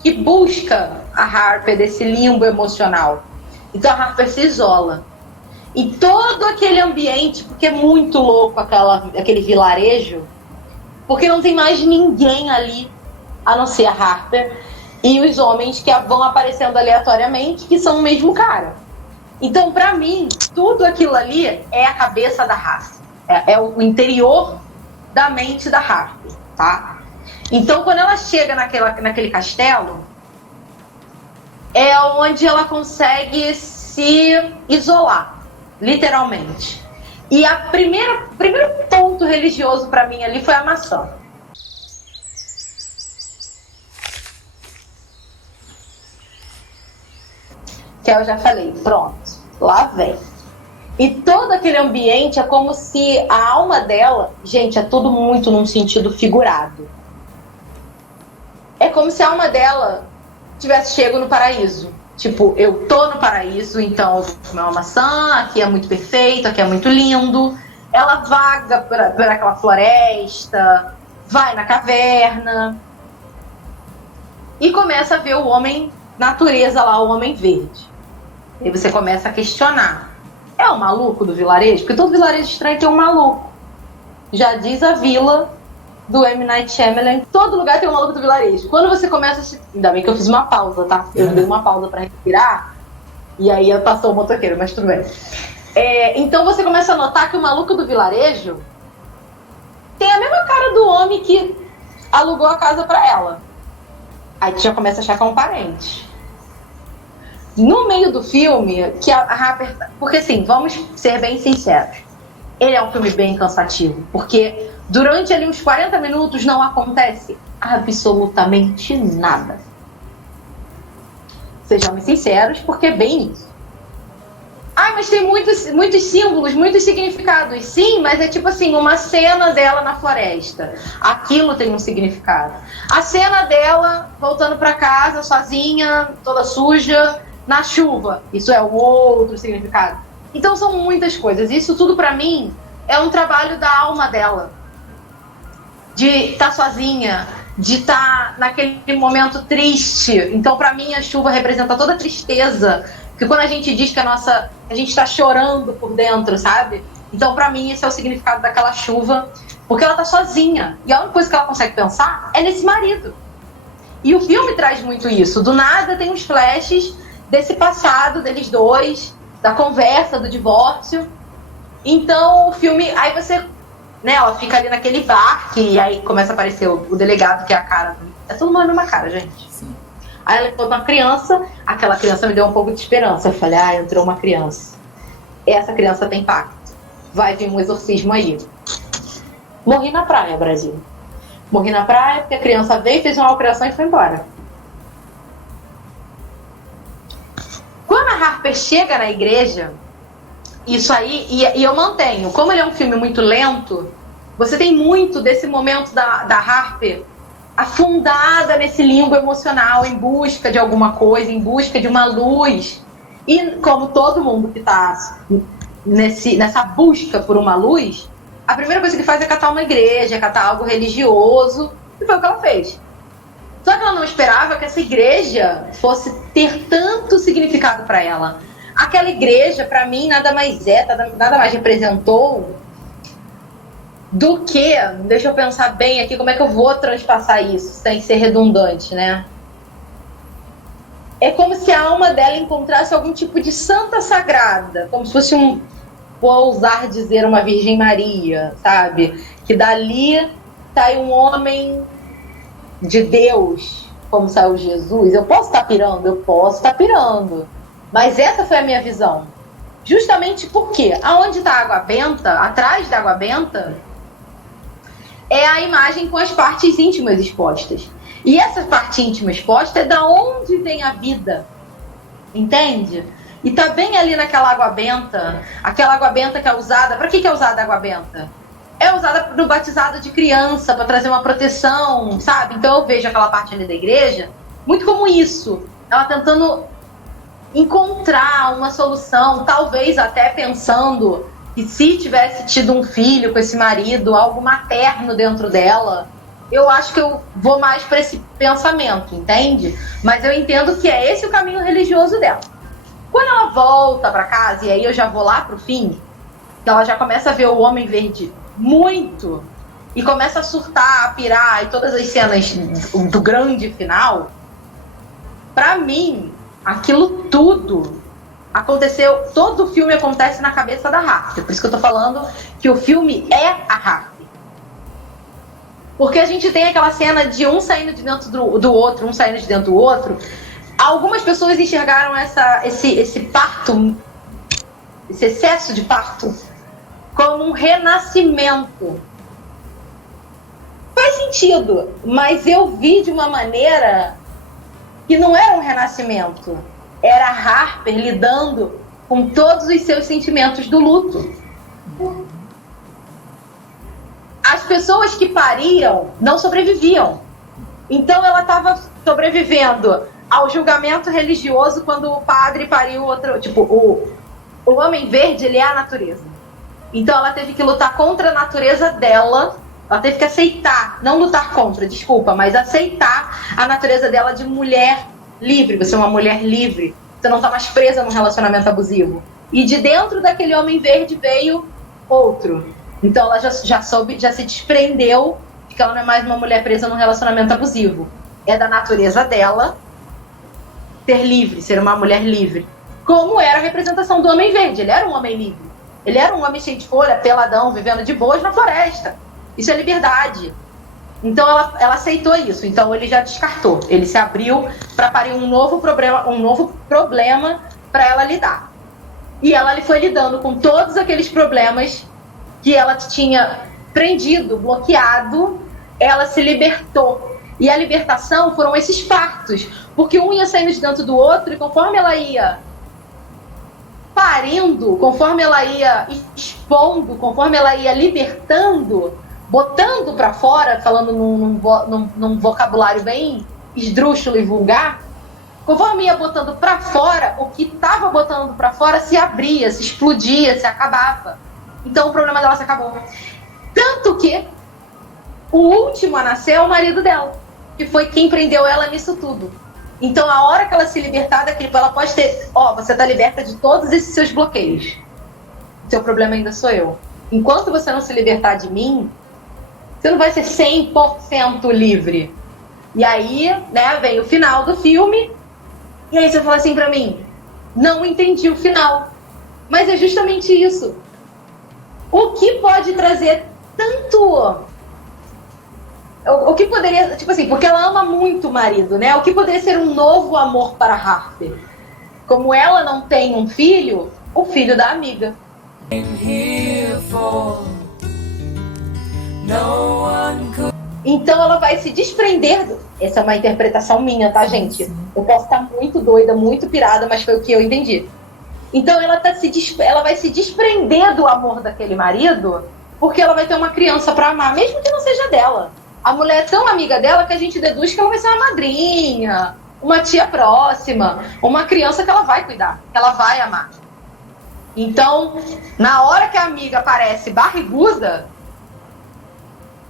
que busca a Harper desse limbo emocional. Então a Harper se isola. E todo aquele ambiente, porque é muito louco aquele vilarejo, porque não tem mais ninguém ali a não ser a Harper e os homens que vão aparecendo aleatoriamente, que são o mesmo cara. Então, pra mim, tudo aquilo ali é a cabeça da Harper. É o interior da mente da Harper, tá? Então, quando ela chega naquele castelo, é onde ela consegue se isolar, literalmente. E o primeiro ponto religioso pra mim ali foi a maçã. Que eu já falei, pronto, lá vem. E todo aquele ambiente é como se a alma dela, gente, é tudo muito num sentido figurado. É como se a alma dela tivesse chego no paraíso. Tipo, eu tô no paraíso, então eu vou comer uma maçã, aqui é muito perfeito, aqui é muito lindo. Ela vaga por aquela floresta, vai na caverna e começa a ver o homem natureza lá, o homem verde. E você começa a questionar. É o maluco do vilarejo? Porque todo vilarejo estranho tem um maluco. Já diz a vila do M. Night Shyamalan. Todo lugar tem um maluco do vilarejo. Quando você começa a... Ainda bem que eu fiz uma pausa, tá? Eu dei uma pausa pra respirar. E aí passou o motoqueiro, mas tudo bem. Então você começa a notar que o maluco do vilarejo tem a mesma cara do homem que alugou a casa pra ela. Aí tu já começa a achar que é um parente. No meio do filme, que a Harper... Porque assim, vamos ser bem sinceros. Ele é um filme bem cansativo. Porque durante ali uns 40 minutos não acontece absolutamente nada. Sejamos sinceros, porque é bem isso. Mas tem muitos símbolos, muitos significados. Sim, mas é tipo assim, uma cena dela na floresta. Aquilo tem um significado. A cena dela voltando pra casa, sozinha, toda suja... na chuva, isso é um outro significado. Então são muitas coisas. Isso tudo pra mim é um trabalho da alma dela, de estar sozinha, de estar naquele momento triste. Então pra mim a chuva representa toda a tristeza, porque quando a gente diz que a gente tá chorando por dentro, sabe? Então pra mim esse é o significado daquela chuva, porque ela tá sozinha e a única coisa que ela consegue pensar é nesse marido. E o filme traz muito isso. Do nada tem uns flashes desse passado deles dois, da conversa, do divórcio. Então o filme, aí você, né, ela fica ali naquele bar, que aí começa a aparecer o delegado, que é a cara, é todo mundo a mesma cara, gente. Sim. Aí ela entrou uma criança, aquela criança me deu um pouco de esperança. Eu falei, entrou uma criança, essa criança tem pacto, vai vir um exorcismo aí. Morri na praia, Brasil. Morri na praia porque a criança veio, fez uma operação e foi embora. Quando a Harper chega na igreja, isso aí, e eu mantenho, como ele é um filme muito lento, Você tem muito desse momento da Harper afundada nesse limbo emocional, em busca de alguma coisa, em busca de uma luz. E como todo mundo que está nessa busca por uma luz, a primeira coisa que faz é catar uma igreja, catar algo religioso, e foi o que ela fez. Só que ela não esperava que essa igreja fosse ter tanto significado para ela. Aquela igreja, para mim, nada mais representou do que, deixa eu pensar bem aqui, como é que eu vou transpassar isso, sem ser redundante, né? É como se a alma dela encontrasse algum tipo de santa sagrada, como se fosse vou ousar dizer, uma Virgem Maria, sabe? Que dali sai um homem de Deus, como saiu Jesus. Eu posso estar pirando? Eu posso estar pirando. Mas essa foi a minha visão. Justamente porque aonde está a água benta, atrás da água benta, é a imagem com as partes íntimas expostas. E essa parte íntima exposta é da onde vem a vida. Entende? E tá bem ali naquela água benta, aquela água benta que é usada... Para que é usada a água benta? É usada no batizado de criança, para trazer uma proteção, sabe? Então eu vejo aquela parte ali da igreja muito como isso. Ela tentando encontrar uma solução, talvez até pensando que se tivesse tido um filho com esse marido, algo materno dentro dela. Eu acho que eu vou mais para esse pensamento, entende? Mas eu entendo que é esse o caminho religioso dela. Quando ela volta para casa, e aí eu já vou lá pro fim, ela já começa a ver o Homem Verde muito, e começa a surtar, a pirar, e todas as cenas do grande final, pra mim, aquilo tudo aconteceu, todo o filme acontece na cabeça da Harper. Por isso que eu tô falando que o filme é a Harper. Porque a gente tem aquela cena de um saindo de dentro do outro, um saindo de dentro do outro. Algumas pessoas enxergaram esse parto, esse excesso de parto, como um renascimento. Faz sentido, mas eu vi de uma maneira que não era um renascimento. Era a Harper lidando com todos os seus sentimentos do luto. As pessoas que pariam não sobreviviam. Então ela estava sobrevivendo ao julgamento religioso quando o padre pariu outro. Tipo, o Homem Verde, ele é a natureza. Então ela teve que lutar contra a natureza dela. Ela teve que aceitar, não lutar contra, desculpa, mas aceitar a natureza dela de mulher livre. Você é uma mulher livre. Você não está mais presa num relacionamento abusivo. E de dentro daquele Homem Verde veio outro. Então ela já se desprendeu de que ela não é mais uma mulher presa num relacionamento abusivo. É da natureza dela ser livre, ser uma mulher livre. Como era a representação do Homem Verde. Ele era um homem livre. Ele era um homem cheio de folha, peladão, vivendo de boas na floresta. Isso é liberdade. Então ela aceitou isso. Então ele já descartou. Ele se abriu para parir um novo problema para ela lidar. E ela foi lidando com todos aqueles problemas que ela tinha prendido, bloqueado. Ela se libertou. E a libertação foram esses partos. Porque um ia saindo de dentro do outro, e conforme ela ia parindo, conforme ela ia expondo, conforme ela ia libertando, botando para fora, falando num vocabulário bem esdrúxulo e vulgar, conforme ia botando para fora, o que estava botando para fora se abria, se explodia, se acabava. Então o problema dela se acabou. Tanto que o último a nascer é o marido dela, que foi quem prendeu ela nisso tudo. Então a hora que ela se libertar daquilo, ela pode ter, você está liberta de todos esses seus bloqueios. Seu problema ainda sou eu. Enquanto você não se libertar de mim, você não vai ser 100% livre. E aí, né, vem o final do filme, e aí você fala assim pra mim, não entendi o final. Mas é justamente isso. O que pode trazer tanto... O que poderia... Tipo assim, porque ela ama muito o marido, né? O que poderia ser um novo amor para Harper? Como ela não tem um filho, o filho da amiga. Então ela vai se desprender. Essa é uma interpretação minha, tá, gente? Eu posso estar muito doida, muito pirada, mas foi o que eu entendi. Então ela vai se desprender do amor daquele marido porque ela vai ter uma criança para amar, mesmo que não seja dela. A mulher é tão amiga dela que a gente deduz que ela vai ser uma madrinha, uma tia próxima, uma criança que ela vai cuidar, que ela vai amar. Então, na hora que a amiga aparece barriguda,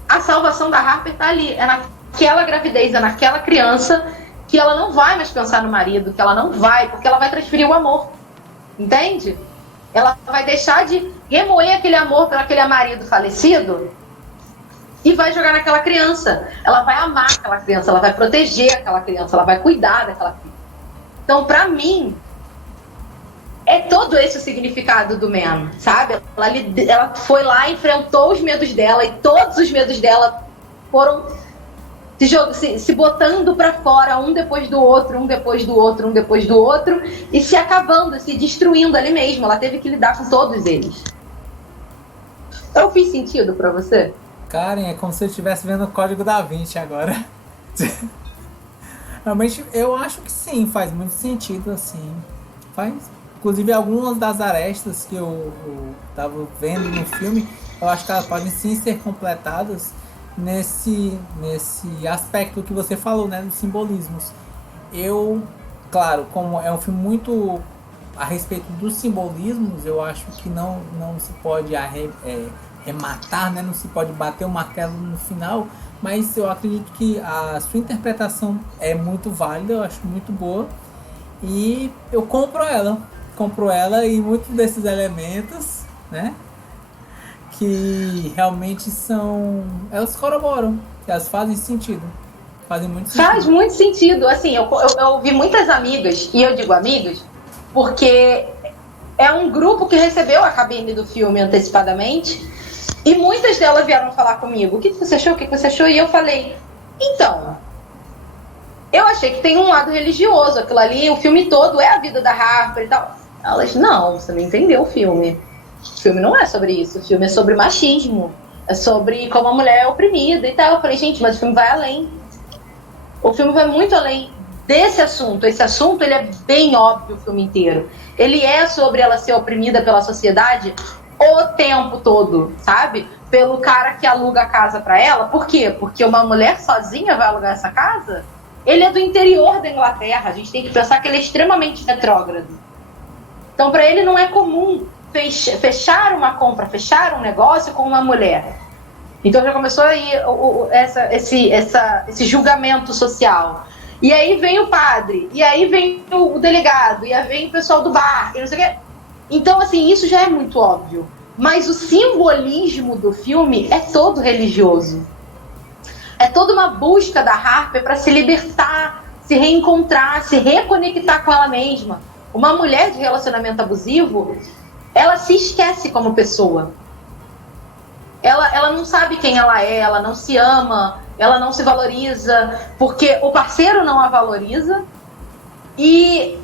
a salvação da Harper tá ali. É naquela gravidez, é naquela criança que ela não vai mais pensar no marido, que ela não vai, porque ela vai transferir o amor. Entende? Ela vai deixar de remoer aquele amor por aquele marido falecido e vai jogar naquela criança. Ela vai amar aquela criança, ela vai proteger aquela criança, ela vai cuidar daquela criança. Então, pra mim, é todo esse o significado do Man, sabe? Ela foi lá, enfrentou os medos dela e todos os medos dela foram se botando pra fora, um depois do outro, um depois do outro, um depois do outro, e se acabando, se destruindo ali mesmo. Ela teve que lidar com todos eles. Eu fiz sentido pra você? Karen, é como se eu estivesse vendo o Código da Vinci agora. Realmente, eu acho que sim, faz muito sentido, assim. Faz. Inclusive, algumas das arestas que eu tava vendo no filme, eu acho que elas podem sim ser completadas nesse aspecto que você falou, né, dos simbolismos. Claro, como é um filme muito a respeito dos simbolismos, eu acho que não se pode rematar, né, não se pode bater o martelo no final, mas eu acredito que a sua interpretação é muito válida, eu acho muito boa, e eu compro ela e muitos desses elementos, né, que realmente elas corroboram, elas fazem sentido, fazem muito sentido. Faz muito sentido, assim, eu ouvi muitas amigas, e eu digo amigas, porque é um grupo que recebeu a cabine do filme antecipadamente, e muitas delas vieram falar comigo, o que você achou, o que você achou, e eu falei, então, eu achei que tem um lado religioso, aquilo ali, o filme todo é a vida da Harper e tal. Elas, não, você não entendeu o filme. O filme não é sobre isso, o filme é sobre machismo, é sobre como a mulher é oprimida e tal. Eu falei, gente, mas o filme vai além. O filme vai muito além desse assunto. Esse assunto, ele é bem óbvio o filme inteiro. Ele é sobre ela ser oprimida pela sociedade o tempo todo, sabe? Pelo cara que aluga a casa pra ela. Por quê? Porque uma mulher sozinha vai alugar essa casa? Ele é do interior da Inglaterra, a gente tem que pensar que ele é extremamente retrógrado. Então, para ele não é comum fechar uma compra, fechar um negócio com uma mulher. Então já começou aí esse julgamento social. E aí vem o padre, e aí vem o delegado, e aí vem o pessoal do bar, e não sei o quê. Então, assim, isso já é muito óbvio. Mas o simbolismo do filme é todo religioso. É toda uma busca da Harper para se libertar, se reencontrar, se reconectar com ela mesma. Uma mulher de relacionamento abusivo, ela se esquece como pessoa. Ela não sabe quem ela é, ela não se ama, ela não se valoriza, porque o parceiro não a valoriza. E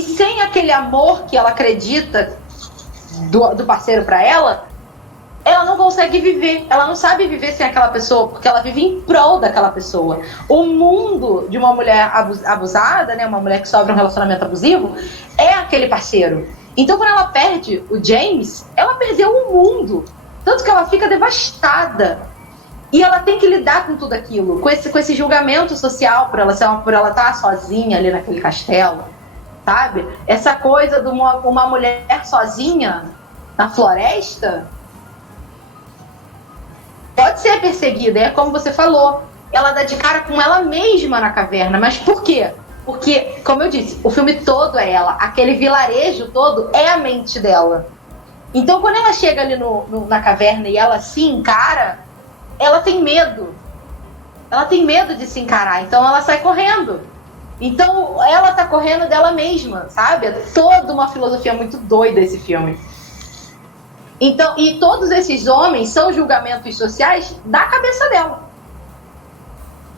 sem aquele amor que ela acredita do parceiro para ela não consegue viver. Ela não sabe viver sem aquela pessoa, porque ela vive em prol daquela pessoa. O mundo de uma mulher abusada, né, uma mulher que sofre um relacionamento abusivo, é aquele parceiro. Então, quando ela perde o James, ela perdeu o mundo. Tanto que ela fica devastada. E ela tem que lidar com tudo aquilo, com esse julgamento social por ela estar sozinha ali naquele castelo, sabe? Essa coisa de uma mulher sozinha na floresta pode ser perseguida, é como você falou, ela dá de cara com ela mesma na caverna. Mas por quê? Porque, como eu disse, o filme todo é ela, aquele vilarejo todo é a mente dela. Então, quando ela chega ali na caverna e ela se encara, ela tem medo. Ela tem medo de se encarar, então ela sai correndo. Então, ela tá correndo dela mesma, sabe? É toda uma filosofia muito doida esse filme. Então, e todos esses homens são julgamentos sociais da cabeça dela.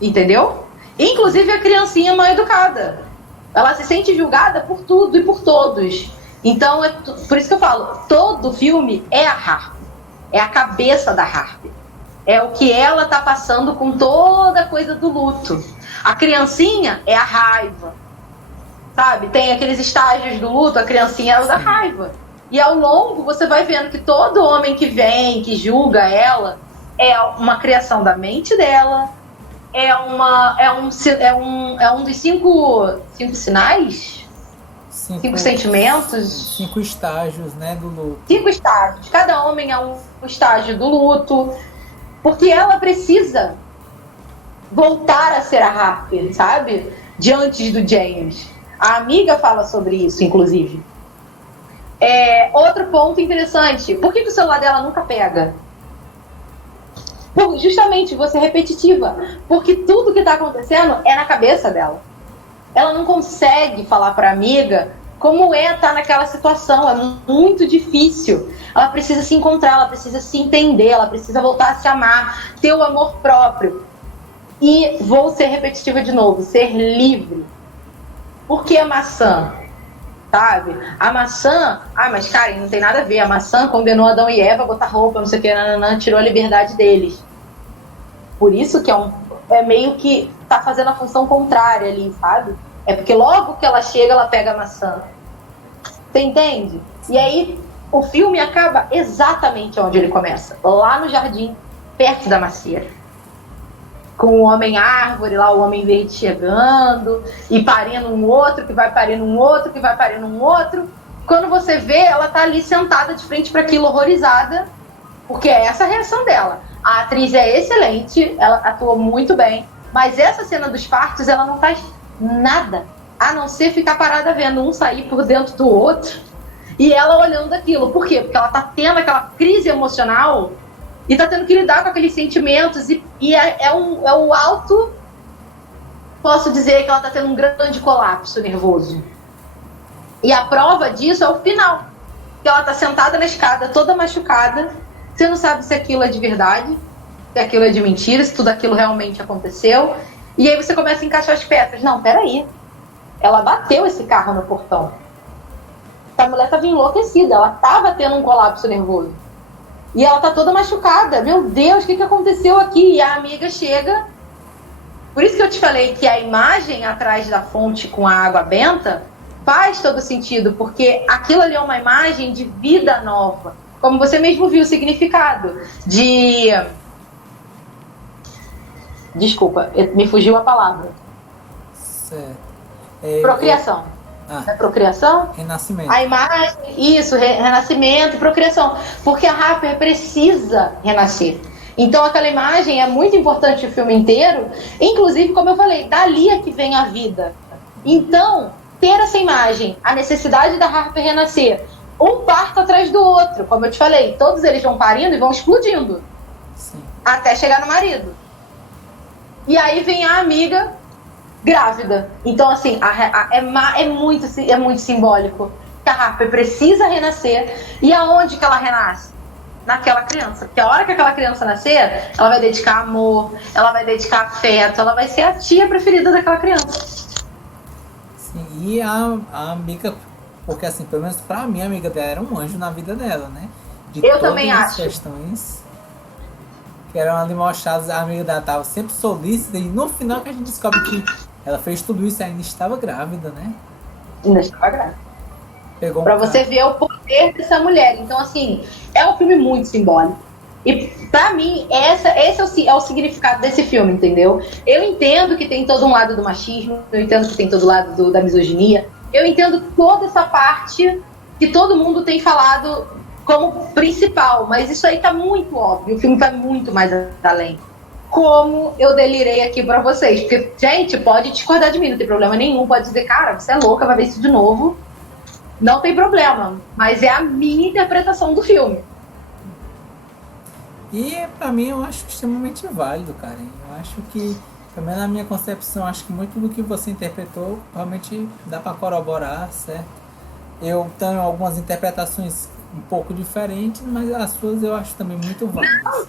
Entendeu? Inclusive a criancinha mal educada. Ela se sente julgada por tudo e por todos. Então, por isso que eu falo, todo filme é a Harper. É a cabeça da Harper. É o que ela tá passando com toda a coisa do luto. A criancinha é a raiva. Sabe? Tem aqueles estágios do luto, a criancinha é o da raiva. E ao longo você vai vendo que todo homem que vem, que julga ela, é uma criação da mente dela, é um dos cinco sinais, cinco sentimentos, 5 estágios, né, do luto. 5 estágios. Cada homem é um estágio do luto, porque ela precisa voltar a ser a Harper, sabe? Diante do James. A amiga fala sobre isso, inclusive. Outro ponto interessante. Por que o celular dela nunca pega? Justamente, você é repetitiva. Porque tudo que está acontecendo é na cabeça dela. Ela não consegue falar para a amiga como estar naquela situação. É muito difícil. Ela precisa se encontrar, ela precisa se entender, ela precisa voltar a se amar, ter o amor próprio. E vou ser repetitiva de novo, ser livre. Por que a maçã? Sabe? A maçã... mas Karen, não tem nada a ver. A maçã condenou Adão e Eva a botar roupa, não sei o que, tirou a liberdade deles. Por isso que é meio que tá fazendo a função contrária ali, sabe? É porque logo que ela chega, ela pega a maçã. Você entende? E aí, o filme acaba exatamente onde ele começa. Lá no jardim, perto da macieira. Com o homem árvore lá, o homem verde chegando, e parindo um outro, que vai parindo um outro, que vai parindo um outro. Quando você vê, ela tá ali sentada de frente para aquilo, horrorizada, porque é essa a reação dela. A atriz é excelente, ela atuou muito bem, mas essa cena dos partos, ela não faz nada, a não ser ficar parada vendo um sair por dentro do outro, e ela olhando aquilo. Por quê? Porque ela tá tendo aquela crise emocional e tá tendo que lidar com aqueles sentimentos, e é o alto... Posso dizer que ela tá tendo um grande colapso nervoso. E a prova disso é o final. Que ela tá sentada na escada, toda machucada. Você não sabe se aquilo é de verdade, se aquilo é de mentira, se tudo aquilo realmente aconteceu. E aí você começa a encaixar as peças. Não, peraí. Ela bateu esse carro no portão. A mulher tava enlouquecida, ela tava tendo um colapso nervoso. E ela tá toda machucada. Meu Deus, o que aconteceu aqui? E a amiga chega. Por isso que eu te falei que a imagem atrás da fonte com a água benta faz todo sentido, porque aquilo ali é uma imagem de vida nova. Como você mesmo viu o significado de... Desculpa, me fugiu a palavra. Certo. Procriação. É procriação? Renascimento. A imagem, isso, renascimento e procriação. Porque a Harper precisa renascer. Então aquela imagem é muito importante o filme inteiro. Inclusive, como eu falei, dali é que vem a vida. Então, ter essa imagem, a necessidade da Harper renascer, um parto atrás do outro. Como eu te falei, todos eles vão parindo e vão explodindo. Sim. Até chegar no marido. E aí vem a amiga grávida. Então, assim, é muito simbólico que a Harper precisa renascer. E aonde que ela renasce? Naquela criança. Porque a hora que aquela criança nascer, ela vai dedicar amor, ela vai dedicar afeto, ela vai ser a tia preferida daquela criança. Sim, e a amiga, porque assim, pelo menos pra mim, a amiga dela era um anjo na vida dela, né? Eu também acho. Questões que eram ali mostradas, a amiga dela tava sempre solícita, e no final que a gente descobre que ela fez tudo isso e ainda estava grávida, né? Ainda estava grávida. Pegou pra você ver o poder dessa mulher. Então, assim, é um filme muito simbólico. E pra mim, esse é o significado desse filme, entendeu? Eu entendo que tem todo um lado do machismo, eu entendo que tem todo o lado da misoginia, eu entendo toda essa parte que todo mundo tem falado como principal, mas isso aí tá muito óbvio, o filme vai muito mais além. Como eu delirei aqui pra vocês, porque, gente, pode discordar de mim, não tem problema nenhum, pode dizer, cara, você é louca, vai ver isso de novo, não tem problema, mas é a minha interpretação do filme. E pra mim eu acho extremamente válido, cara. Eu acho que, também na minha concepção, acho que muito do que você interpretou realmente dá pra corroborar, certo? Eu tenho algumas interpretações um pouco diferentes, mas as suas eu acho também muito válidas.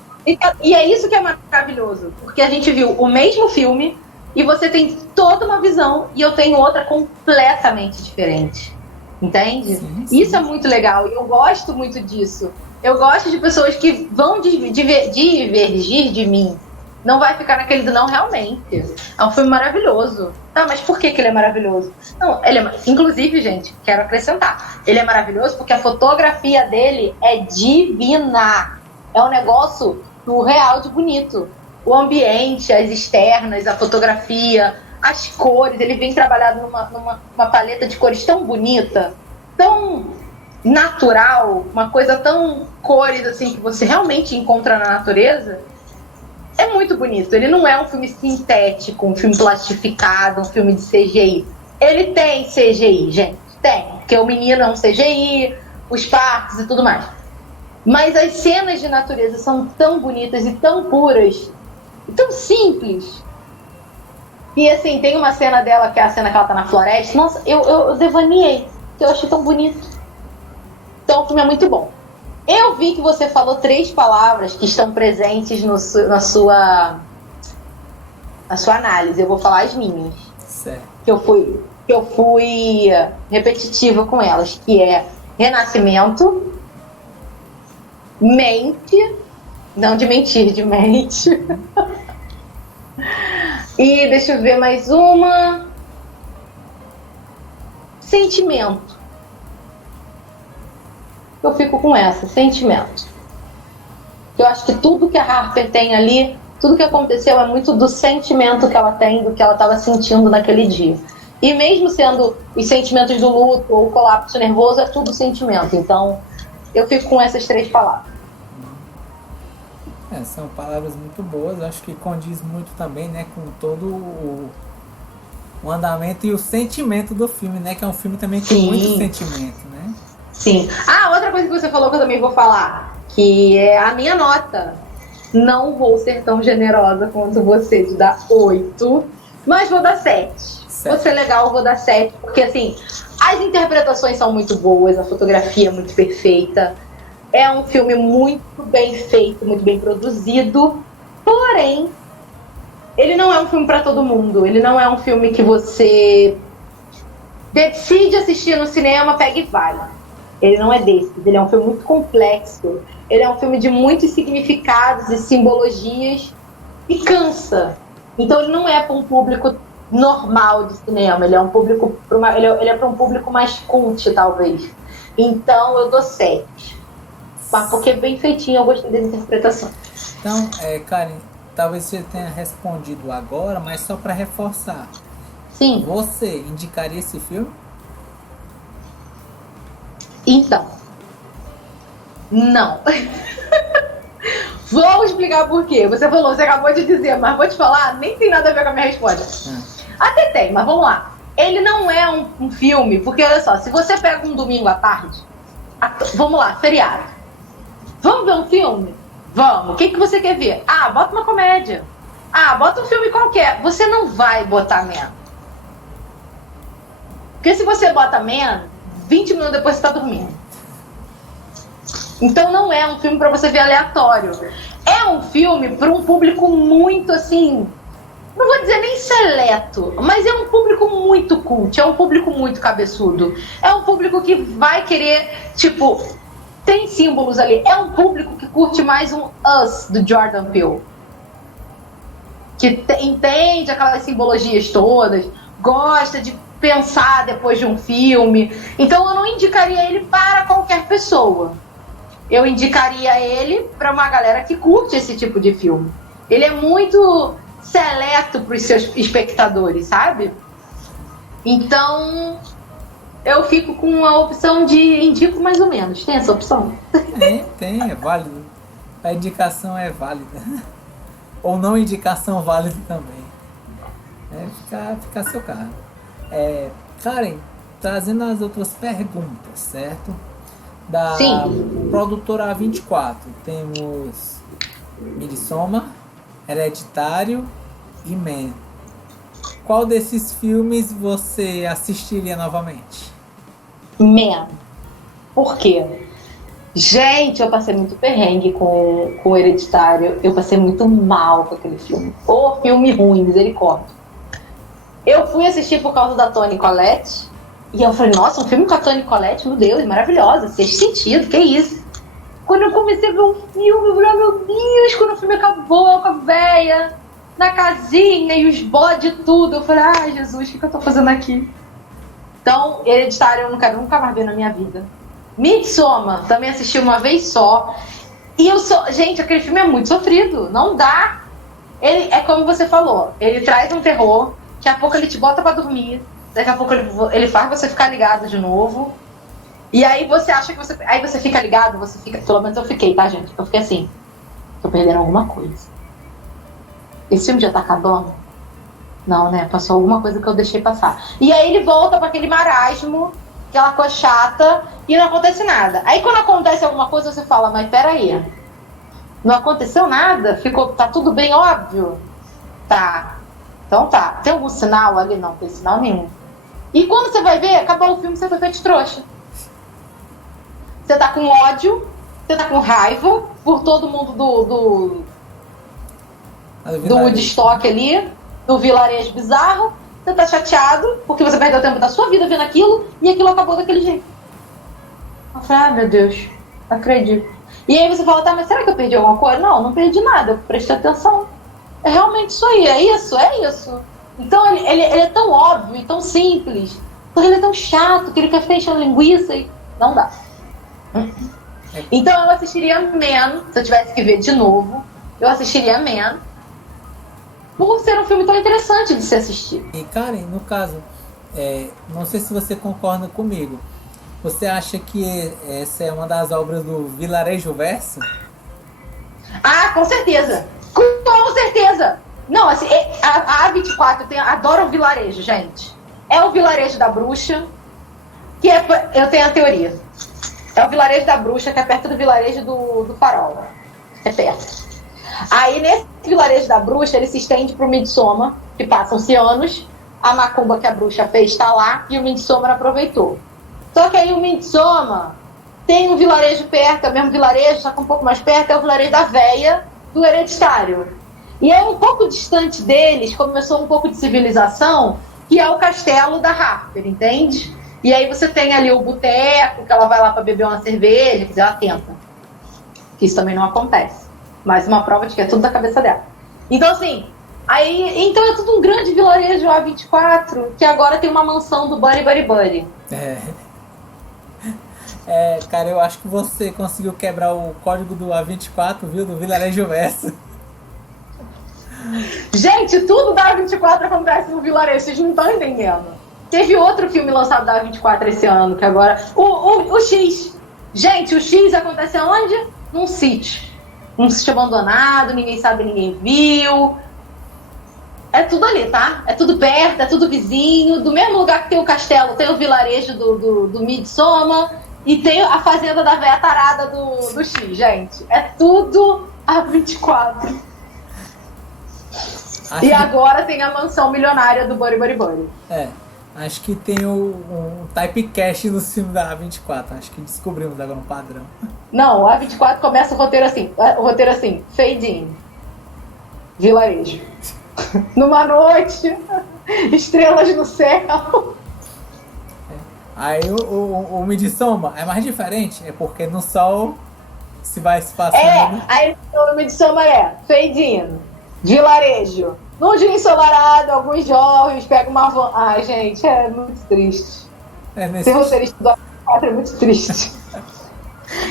E é isso que é maravilhoso, porque a gente viu o mesmo filme e você tem toda uma visão e eu tenho outra completamente diferente. Entende? Sim, sim. Isso é muito legal e eu gosto muito disso. Eu gosto de pessoas que vão divergir de mim, Não vai ficar naquele do não, realmente. É um filme maravilhoso. Tá, mas por que ele é maravilhoso? Não, inclusive, gente, quero acrescentar. Ele é maravilhoso porque a fotografia dele é divina. É um negócio surreal de bonito. O ambiente, as externas, a fotografia, as cores. Ele vem trabalhado numa paleta de cores tão bonita, tão natural, uma coisa tão cores assim que você realmente encontra na natureza. É muito bonito. Ele não é um filme sintético, um filme plastificado, um filme de CGI. Ele tem CGI, gente. Tem. Porque o menino é um CGI, os parques e tudo mais. Mas as cenas de natureza são tão bonitas e tão puras, e tão simples. E assim, tem uma cena dela, que é a cena que ela tá na floresta. Nossa, eu devaneei, que eu achei tão bonito. Então o filme é muito bom. Eu vi que você falou 3 palavras que estão presentes na sua análise. Eu vou falar as minhas. Certo. Que eu fui repetitiva com elas, que é renascimento, mente, não de mentir, de mente. E deixa eu ver mais uma. Sentimento. Eu fico com essa, sentimento. Eu acho que tudo que a Harper tem ali, tudo que aconteceu é muito do sentimento que ela tem, do que ela estava sentindo naquele dia. E mesmo sendo os sentimentos do luto ou o colapso nervoso, é tudo sentimento. Então, eu fico com essas 3 palavras. São palavras muito boas, acho que condiz muito também, né, com todo o andamento e o sentimento do filme, né, que é um filme também com muito sentimento, né? Sim. Ah, outra coisa que você falou que eu também vou falar, que é a minha nota. Não vou ser tão generosa quanto você de dar 8, mas vou dar 7. Vou ser legal, vou dar 7, porque assim, as interpretações são muito boas, a fotografia é muito perfeita. É um filme muito bem feito, muito bem produzido, porém, ele não é um filme para todo mundo. Ele não é um filme que você decide assistir no cinema, pega e vai. Ele não é desses. Ele é um filme muito complexo. Ele é um filme de muitos significados e simbologias e cansa. Então ele não é para um público normal de cinema. Ele é um público ele é para um público mais cult, talvez. Então eu dou 7. Porque bem feitinho, eu gostei da interpretação. Então, Karen, talvez você tenha respondido agora, mas só para reforçar. Sim. Você indicaria esse filme? Então, não. Vou explicar por quê. Você acabou de dizer, mas vou te falar, nem tem nada a ver com a minha resposta. Até tem, mas vamos lá. Ele não é um filme, porque olha só, se você pega um domingo à tarde, vamos lá, feriado. Vamos ver um filme? Vamos. O que você quer ver? Ah, bota uma comédia. Ah, bota um filme qualquer. Você não vai botar menos. Porque se você bota menos, 20 minutos depois você tá dormindo. Então não é um filme pra você ver aleatório. É um filme para um público muito assim, não vou dizer nem seleto, mas é um público muito cult, é um público muito cabeçudo. É um público que vai querer, tipo, tem símbolos ali. É um público que curte mais um Us, do Jordan Peele. Que entende aquelas simbologias todas, gosta de pensar depois de um filme. Então eu não indicaria ele para qualquer pessoa. Eu indicaria ele para uma galera que curte esse tipo de filme. Ele é muito seleto para os seus espectadores, sabe? Então eu fico com a opção de indico mais ou menos. Tem essa opção? Tem, é válido. A indicação é válida. Ou não indicação válida também. Fica a seu cargo. Karen, trazendo as outras perguntas, certo? Da Sim. produtora A24, temos Midsommar, Hereditário e Man. Qual desses filmes você assistiria novamente? Man. Por quê? Gente, eu passei muito perrengue com o Hereditário. Eu passei muito mal com aquele filme. O filme ruim, misericórdia. Eu fui assistir por causa da Toni Collette. E eu falei, nossa, um filme com a Toni Collette, meu Deus, maravilhosa. Sexto Sentido, que isso? Quando eu comecei a ver o filme, eu falei, meu Deus, quando o filme acabou, com a véia, na casinha e os bodes e tudo, eu falei, ai, Jesus, o que eu tô fazendo aqui? Então, Hereditário eu não quero nunca mais ver na minha vida. Midsommar, também assisti uma vez só. E gente, aquele filme é muito sofrido, não dá. Ele é como você falou, ele traz um terror, daqui a pouco ele te bota pra dormir, daqui a pouco ele faz você ficar ligado de novo. E aí você acha que você... Aí você fica ligado, você fica... Pelo menos eu fiquei, tá, gente? Eu fiquei assim, tô perdendo alguma coisa. Esse filme já tá acabando? Não, né? Passou alguma coisa que eu deixei passar. E aí ele volta pra aquele marasmo, aquela coisa chata, e não acontece nada. Aí quando acontece alguma coisa, você fala, mas peraí, não aconteceu nada? Tá tudo bem óbvio? Tá. Então tá. Tem algum sinal ali? Não tem sinal nenhum. E quando você vai ver, acabou o filme, você foi feito de trouxa. Você tá com ódio, você tá com raiva por todo mundo do Woodstock ali, do vilarejo bizarro. Você tá chateado porque você perdeu o tempo da sua vida vendo aquilo e aquilo acabou daquele jeito. Eu falei, meu Deus, não acredito. E aí você fala, tá, mas será que eu perdi alguma coisa? Não, não perdi nada, eu prestei atenção. É realmente isso aí, é isso. Então ele é tão óbvio e tão simples, porque ele é tão chato, que ele quer ficar enchendo linguiça e não dá. Então eu assistiria Man, se eu tivesse que ver de novo, eu assistiria Man, por ser um filme tão interessante de se assistir. E Karen, no caso, não sei se você concorda comigo, você acha que essa é uma das obras do Vilarejo Verso? Ah, com certeza! Com certeza! Não, assim, a A24, adoro o vilarejo, gente. É o vilarejo da bruxa, que eu tenho a teoria. É o vilarejo da bruxa, que é perto do vilarejo do farol. É perto. Aí, nesse vilarejo da bruxa, ele se estende pro Midsommar, que passam-se anos. A macumba que a bruxa fez está lá, e o Midsommar aproveitou. Só que aí o Midsommar tem um vilarejo perto, é o mesmo vilarejo, só que um pouco mais perto, é o vilarejo da véia do Hereditário. E aí, um pouco distante deles, começou um pouco de civilização, que é o castelo da Harper, entende? E aí você tem ali o boteco, que ela vai lá para beber uma cerveja, quer dizer, ela tenta. Que isso também não acontece. Mais uma prova de que é tudo da cabeça dela. Então, assim, então é tudo um grande vilarejo A24, que agora tem uma mansão do Buddy Buddy Buddy. Cara, eu acho que você conseguiu quebrar o código do A24, viu? Do Vilarejo Verso. Gente, tudo da A24 acontece no vilarejo, vocês não estão entendendo. Teve outro filme lançado da A24 esse ano, que agora... O X. Gente, o X acontece aonde? Num sítio. Um sítio abandonado, ninguém sabe, ninguém viu. É tudo ali, tá? É tudo perto, é tudo vizinho. Do mesmo lugar que tem o castelo, tem o vilarejo do Midsommar e tem a fazenda da véia tarada do X, gente. É tudo A24. E agora tem a mansão milionária do Buddy Buddy Buddy. Acho que tem um typecast no filme da A24. Acho que descobrimos agora um padrão. Não, o A24 começa o roteiro assim, fade in. Vilarejo. Numa noite, estrelas no céu. Aí o Midsommar é mais diferente, é porque no sol se vai se passando. Aí o Midsommar fade in. Vilarejo. Num dia ensolarado, alguns jovens pegam uma van. Ai, gente, é muito triste. Ser roteirista do A24 é muito triste.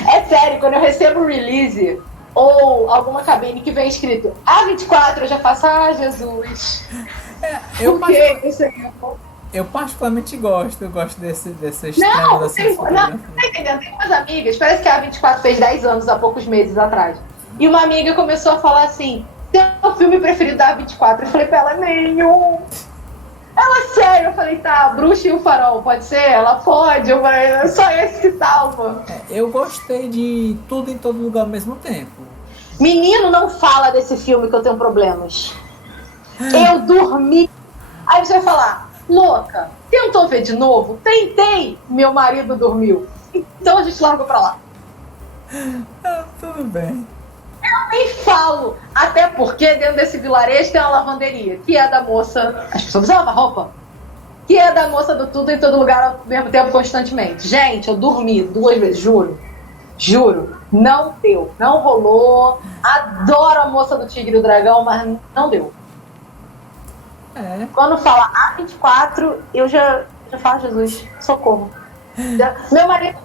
É sério, quando eu recebo um release ou alguma cabine que vem escrito A24, eu já faço, Jesus. Eu particularmente gosto. Eu gosto dessa Não, tá entendendo? Tem umas amigas, parece que a A24 fez 10 anos, há poucos meses atrás. E uma amiga começou a falar assim: seu filme preferido da A24? Eu falei pra ela, nenhum. Ela, sério, eu falei, tá, Bruxa e o Farol, pode ser? Ela, pode. Eu falei, é só esse que salva. Eu gostei de Tudo em Todo Lugar ao mesmo tempo. Menino, não fala desse filme que eu tenho problemas. Eu dormi. Aí você vai falar, louca, tentou ver de novo? Tentei, meu marido dormiu. Então a gente largou pra lá. Tudo bem. Eu nem falo, até porque dentro desse vilarejo tem uma lavanderia, que é da moça, as pessoas lavam roupa, que é da moça do Tudo em Todo Lugar ao mesmo tempo, constantemente. Gente, eu dormi 2 vezes, juro. Juro, não deu, não rolou. Adoro a moça do Tigre e o Dragão, mas não deu. Quando fala A24, eu já falo, Jesus, socorro. Meu marido,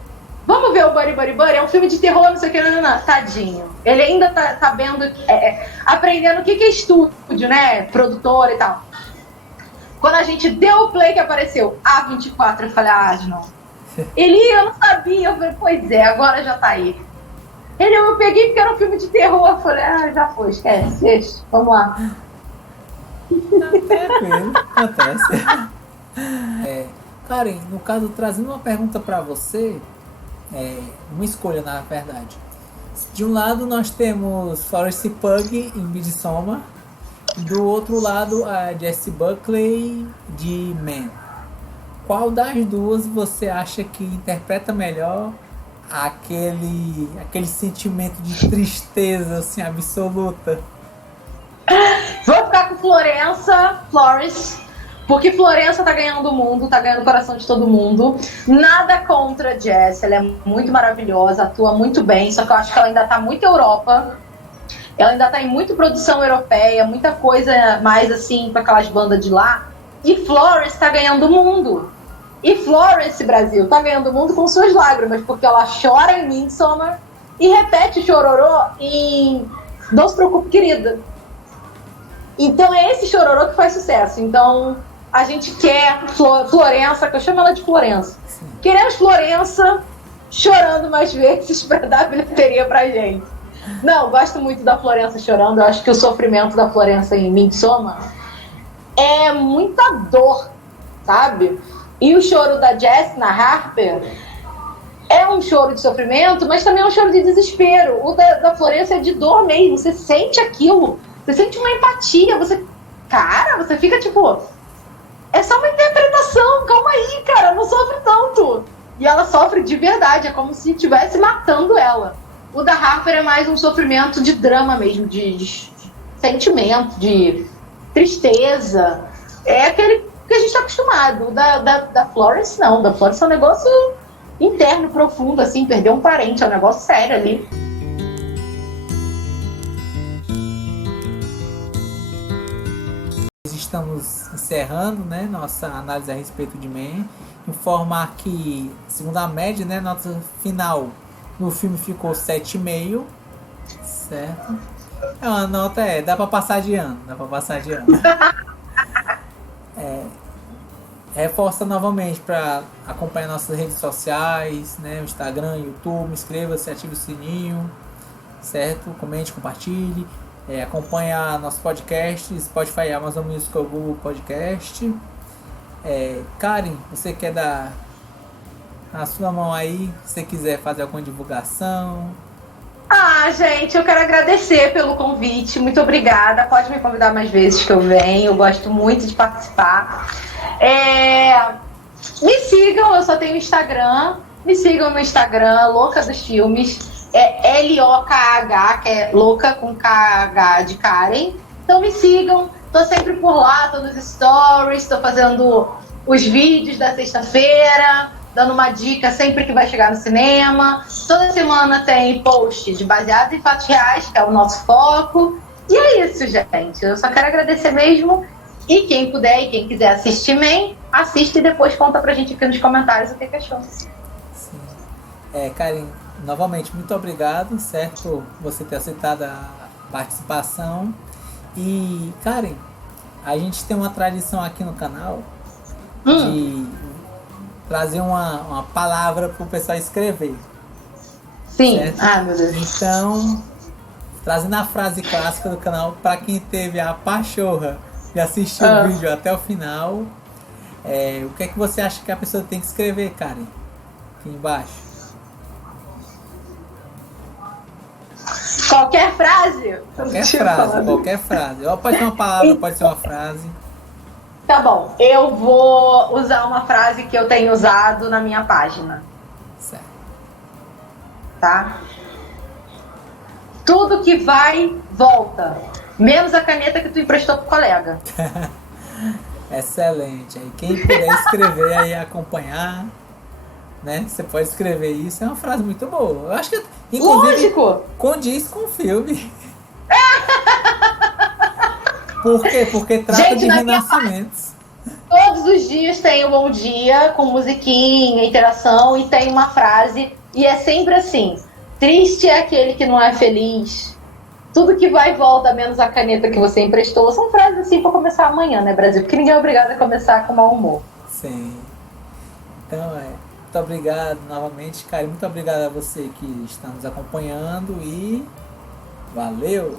vamos ver o Buddy Buddy Buddy? É um filme de terror, não sei o que, não. Tadinho. Ele ainda tá sabendo, aprendendo o que é estúdio, né? Produtor e tal. Quando a gente deu o play que apareceu A24, eu falei, não. Eu não sabia, eu falei, pois é, agora já tá aí. Eu peguei porque era um filme de terror, eu falei, já foi, esquece, deixa, vamos lá. Tranquilo, acontece. Karen, no caso, trazendo uma pergunta pra você, uma escolha na verdade. De um lado nós temos Florence Pugh em Midsommar, e do outro lado a Jessie Buckley de Man. Qual das duas você acha que interpreta melhor aquele sentimento de tristeza assim, absoluta? Vou ficar com Florence, porque Florença tá ganhando o mundo, tá ganhando o coração de todo mundo. Nada contra a Jess, ela é muito maravilhosa, atua muito bem, só que eu acho que ela ainda tá muito Europa. Ela ainda tá em muita produção europeia, muita coisa mais assim pra aquelas bandas de lá. E Florence tá ganhando o mundo. E Florence, Brasil, tá ganhando o mundo com suas lágrimas, porque ela chora em Midsommar e repete o chororô em Não Se Preocupe, Querida. Então é esse chororô que faz sucesso. Então a gente quer Florença, que eu chamo ela de Florença. Queremos Florença chorando mais vezes pra dar bilheteria pra gente. Não, gosto muito da Florença chorando. Eu acho que o sofrimento da Florença em Midsommar é muita dor, sabe? E o choro da Jess na Harper é um choro de sofrimento, mas também é um choro de desespero. O da Florença é de dor mesmo. Você sente aquilo. Você sente uma empatia. Você fica tipo... É só uma interpretação. Calma aí, cara. Não sofre tanto. E ela sofre de verdade. É como se estivesse matando ela. O da Harper é mais um sofrimento de drama mesmo. De sentimento, de tristeza. É aquele que a gente tá acostumado. O da Florence, não. Da Florence é um negócio interno, profundo, assim. Perder um parente. É um negócio sério ali. Estamos encerrando, né, nossa análise a respeito de Man. Informar que, segundo a média, né, nota final no filme ficou 7,5, certo? É uma nota, dá pra passar de ano, Reforça novamente para acompanhar nossas redes sociais, né, o Instagram, YouTube, inscreva-se, ative o sininho, certo? Comente, compartilhe. Acompanha nosso podcast, Spotify, Amazon Music ou Google Podcast. Karen, você quer dar a sua mão aí, se você quiser fazer alguma divulgação? Gente, eu quero agradecer pelo convite, muito obrigada. Pode me convidar mais vezes que eu venho, eu gosto muito de participar. Me sigam, eu só tenho Instagram. Me sigam no Instagram, Louca dos Filmes. LOKH, que é louca com KH de Karen. Então me sigam, tô sempre por lá, tô nos stories, tô fazendo os vídeos da sexta-feira, dando uma dica sempre que vai chegar no cinema. Toda semana tem post baseado em fatos reais, que é o nosso foco. E é isso, gente. Eu só quero agradecer mesmo. E quem puder e quem quiser assistir Man, assiste e depois conta pra gente aqui nos comentários o que achou. Sim. Karen, novamente, muito obrigado, certo, por você ter aceitado a participação. E, Karen, a gente tem uma tradição aqui no canal de trazer uma palavra para o pessoal escrever. Sim, certo? Meu Deus. Então, trazendo a frase clássica do canal, para quem teve a pachorra de assistir o vídeo até o final, o que é que você acha que a pessoa tem que escrever, Karen? Aqui embaixo. Qualquer frase? Qualquer frase. Pode ser uma palavra, pode ser uma frase. Tá bom, eu vou usar uma frase que eu tenho usado na minha página. Certo. Tá? Tudo que vai, volta. Menos a caneta que tu emprestou pro colega. Excelente. Aí quem puder escrever aí, acompanhar, né? Você pode escrever isso, é uma frase muito boa. Eu acho que, inclusive, Lógico! condiz com o filme. Por quê? Porque trata Gente, de na minha renascimentos. Todos os dias tem um bom dia, com musiquinha, interação, e tem uma frase, e é sempre assim: triste é aquele que não é feliz. Tudo que vai e volta, menos a caneta que você emprestou. São frases assim para começar amanhã, né, Brasil? Porque ninguém é obrigado a começar com mau humor. Sim. Então, muito obrigado novamente, cara. Muito obrigado a você que está nos acompanhando e valeu!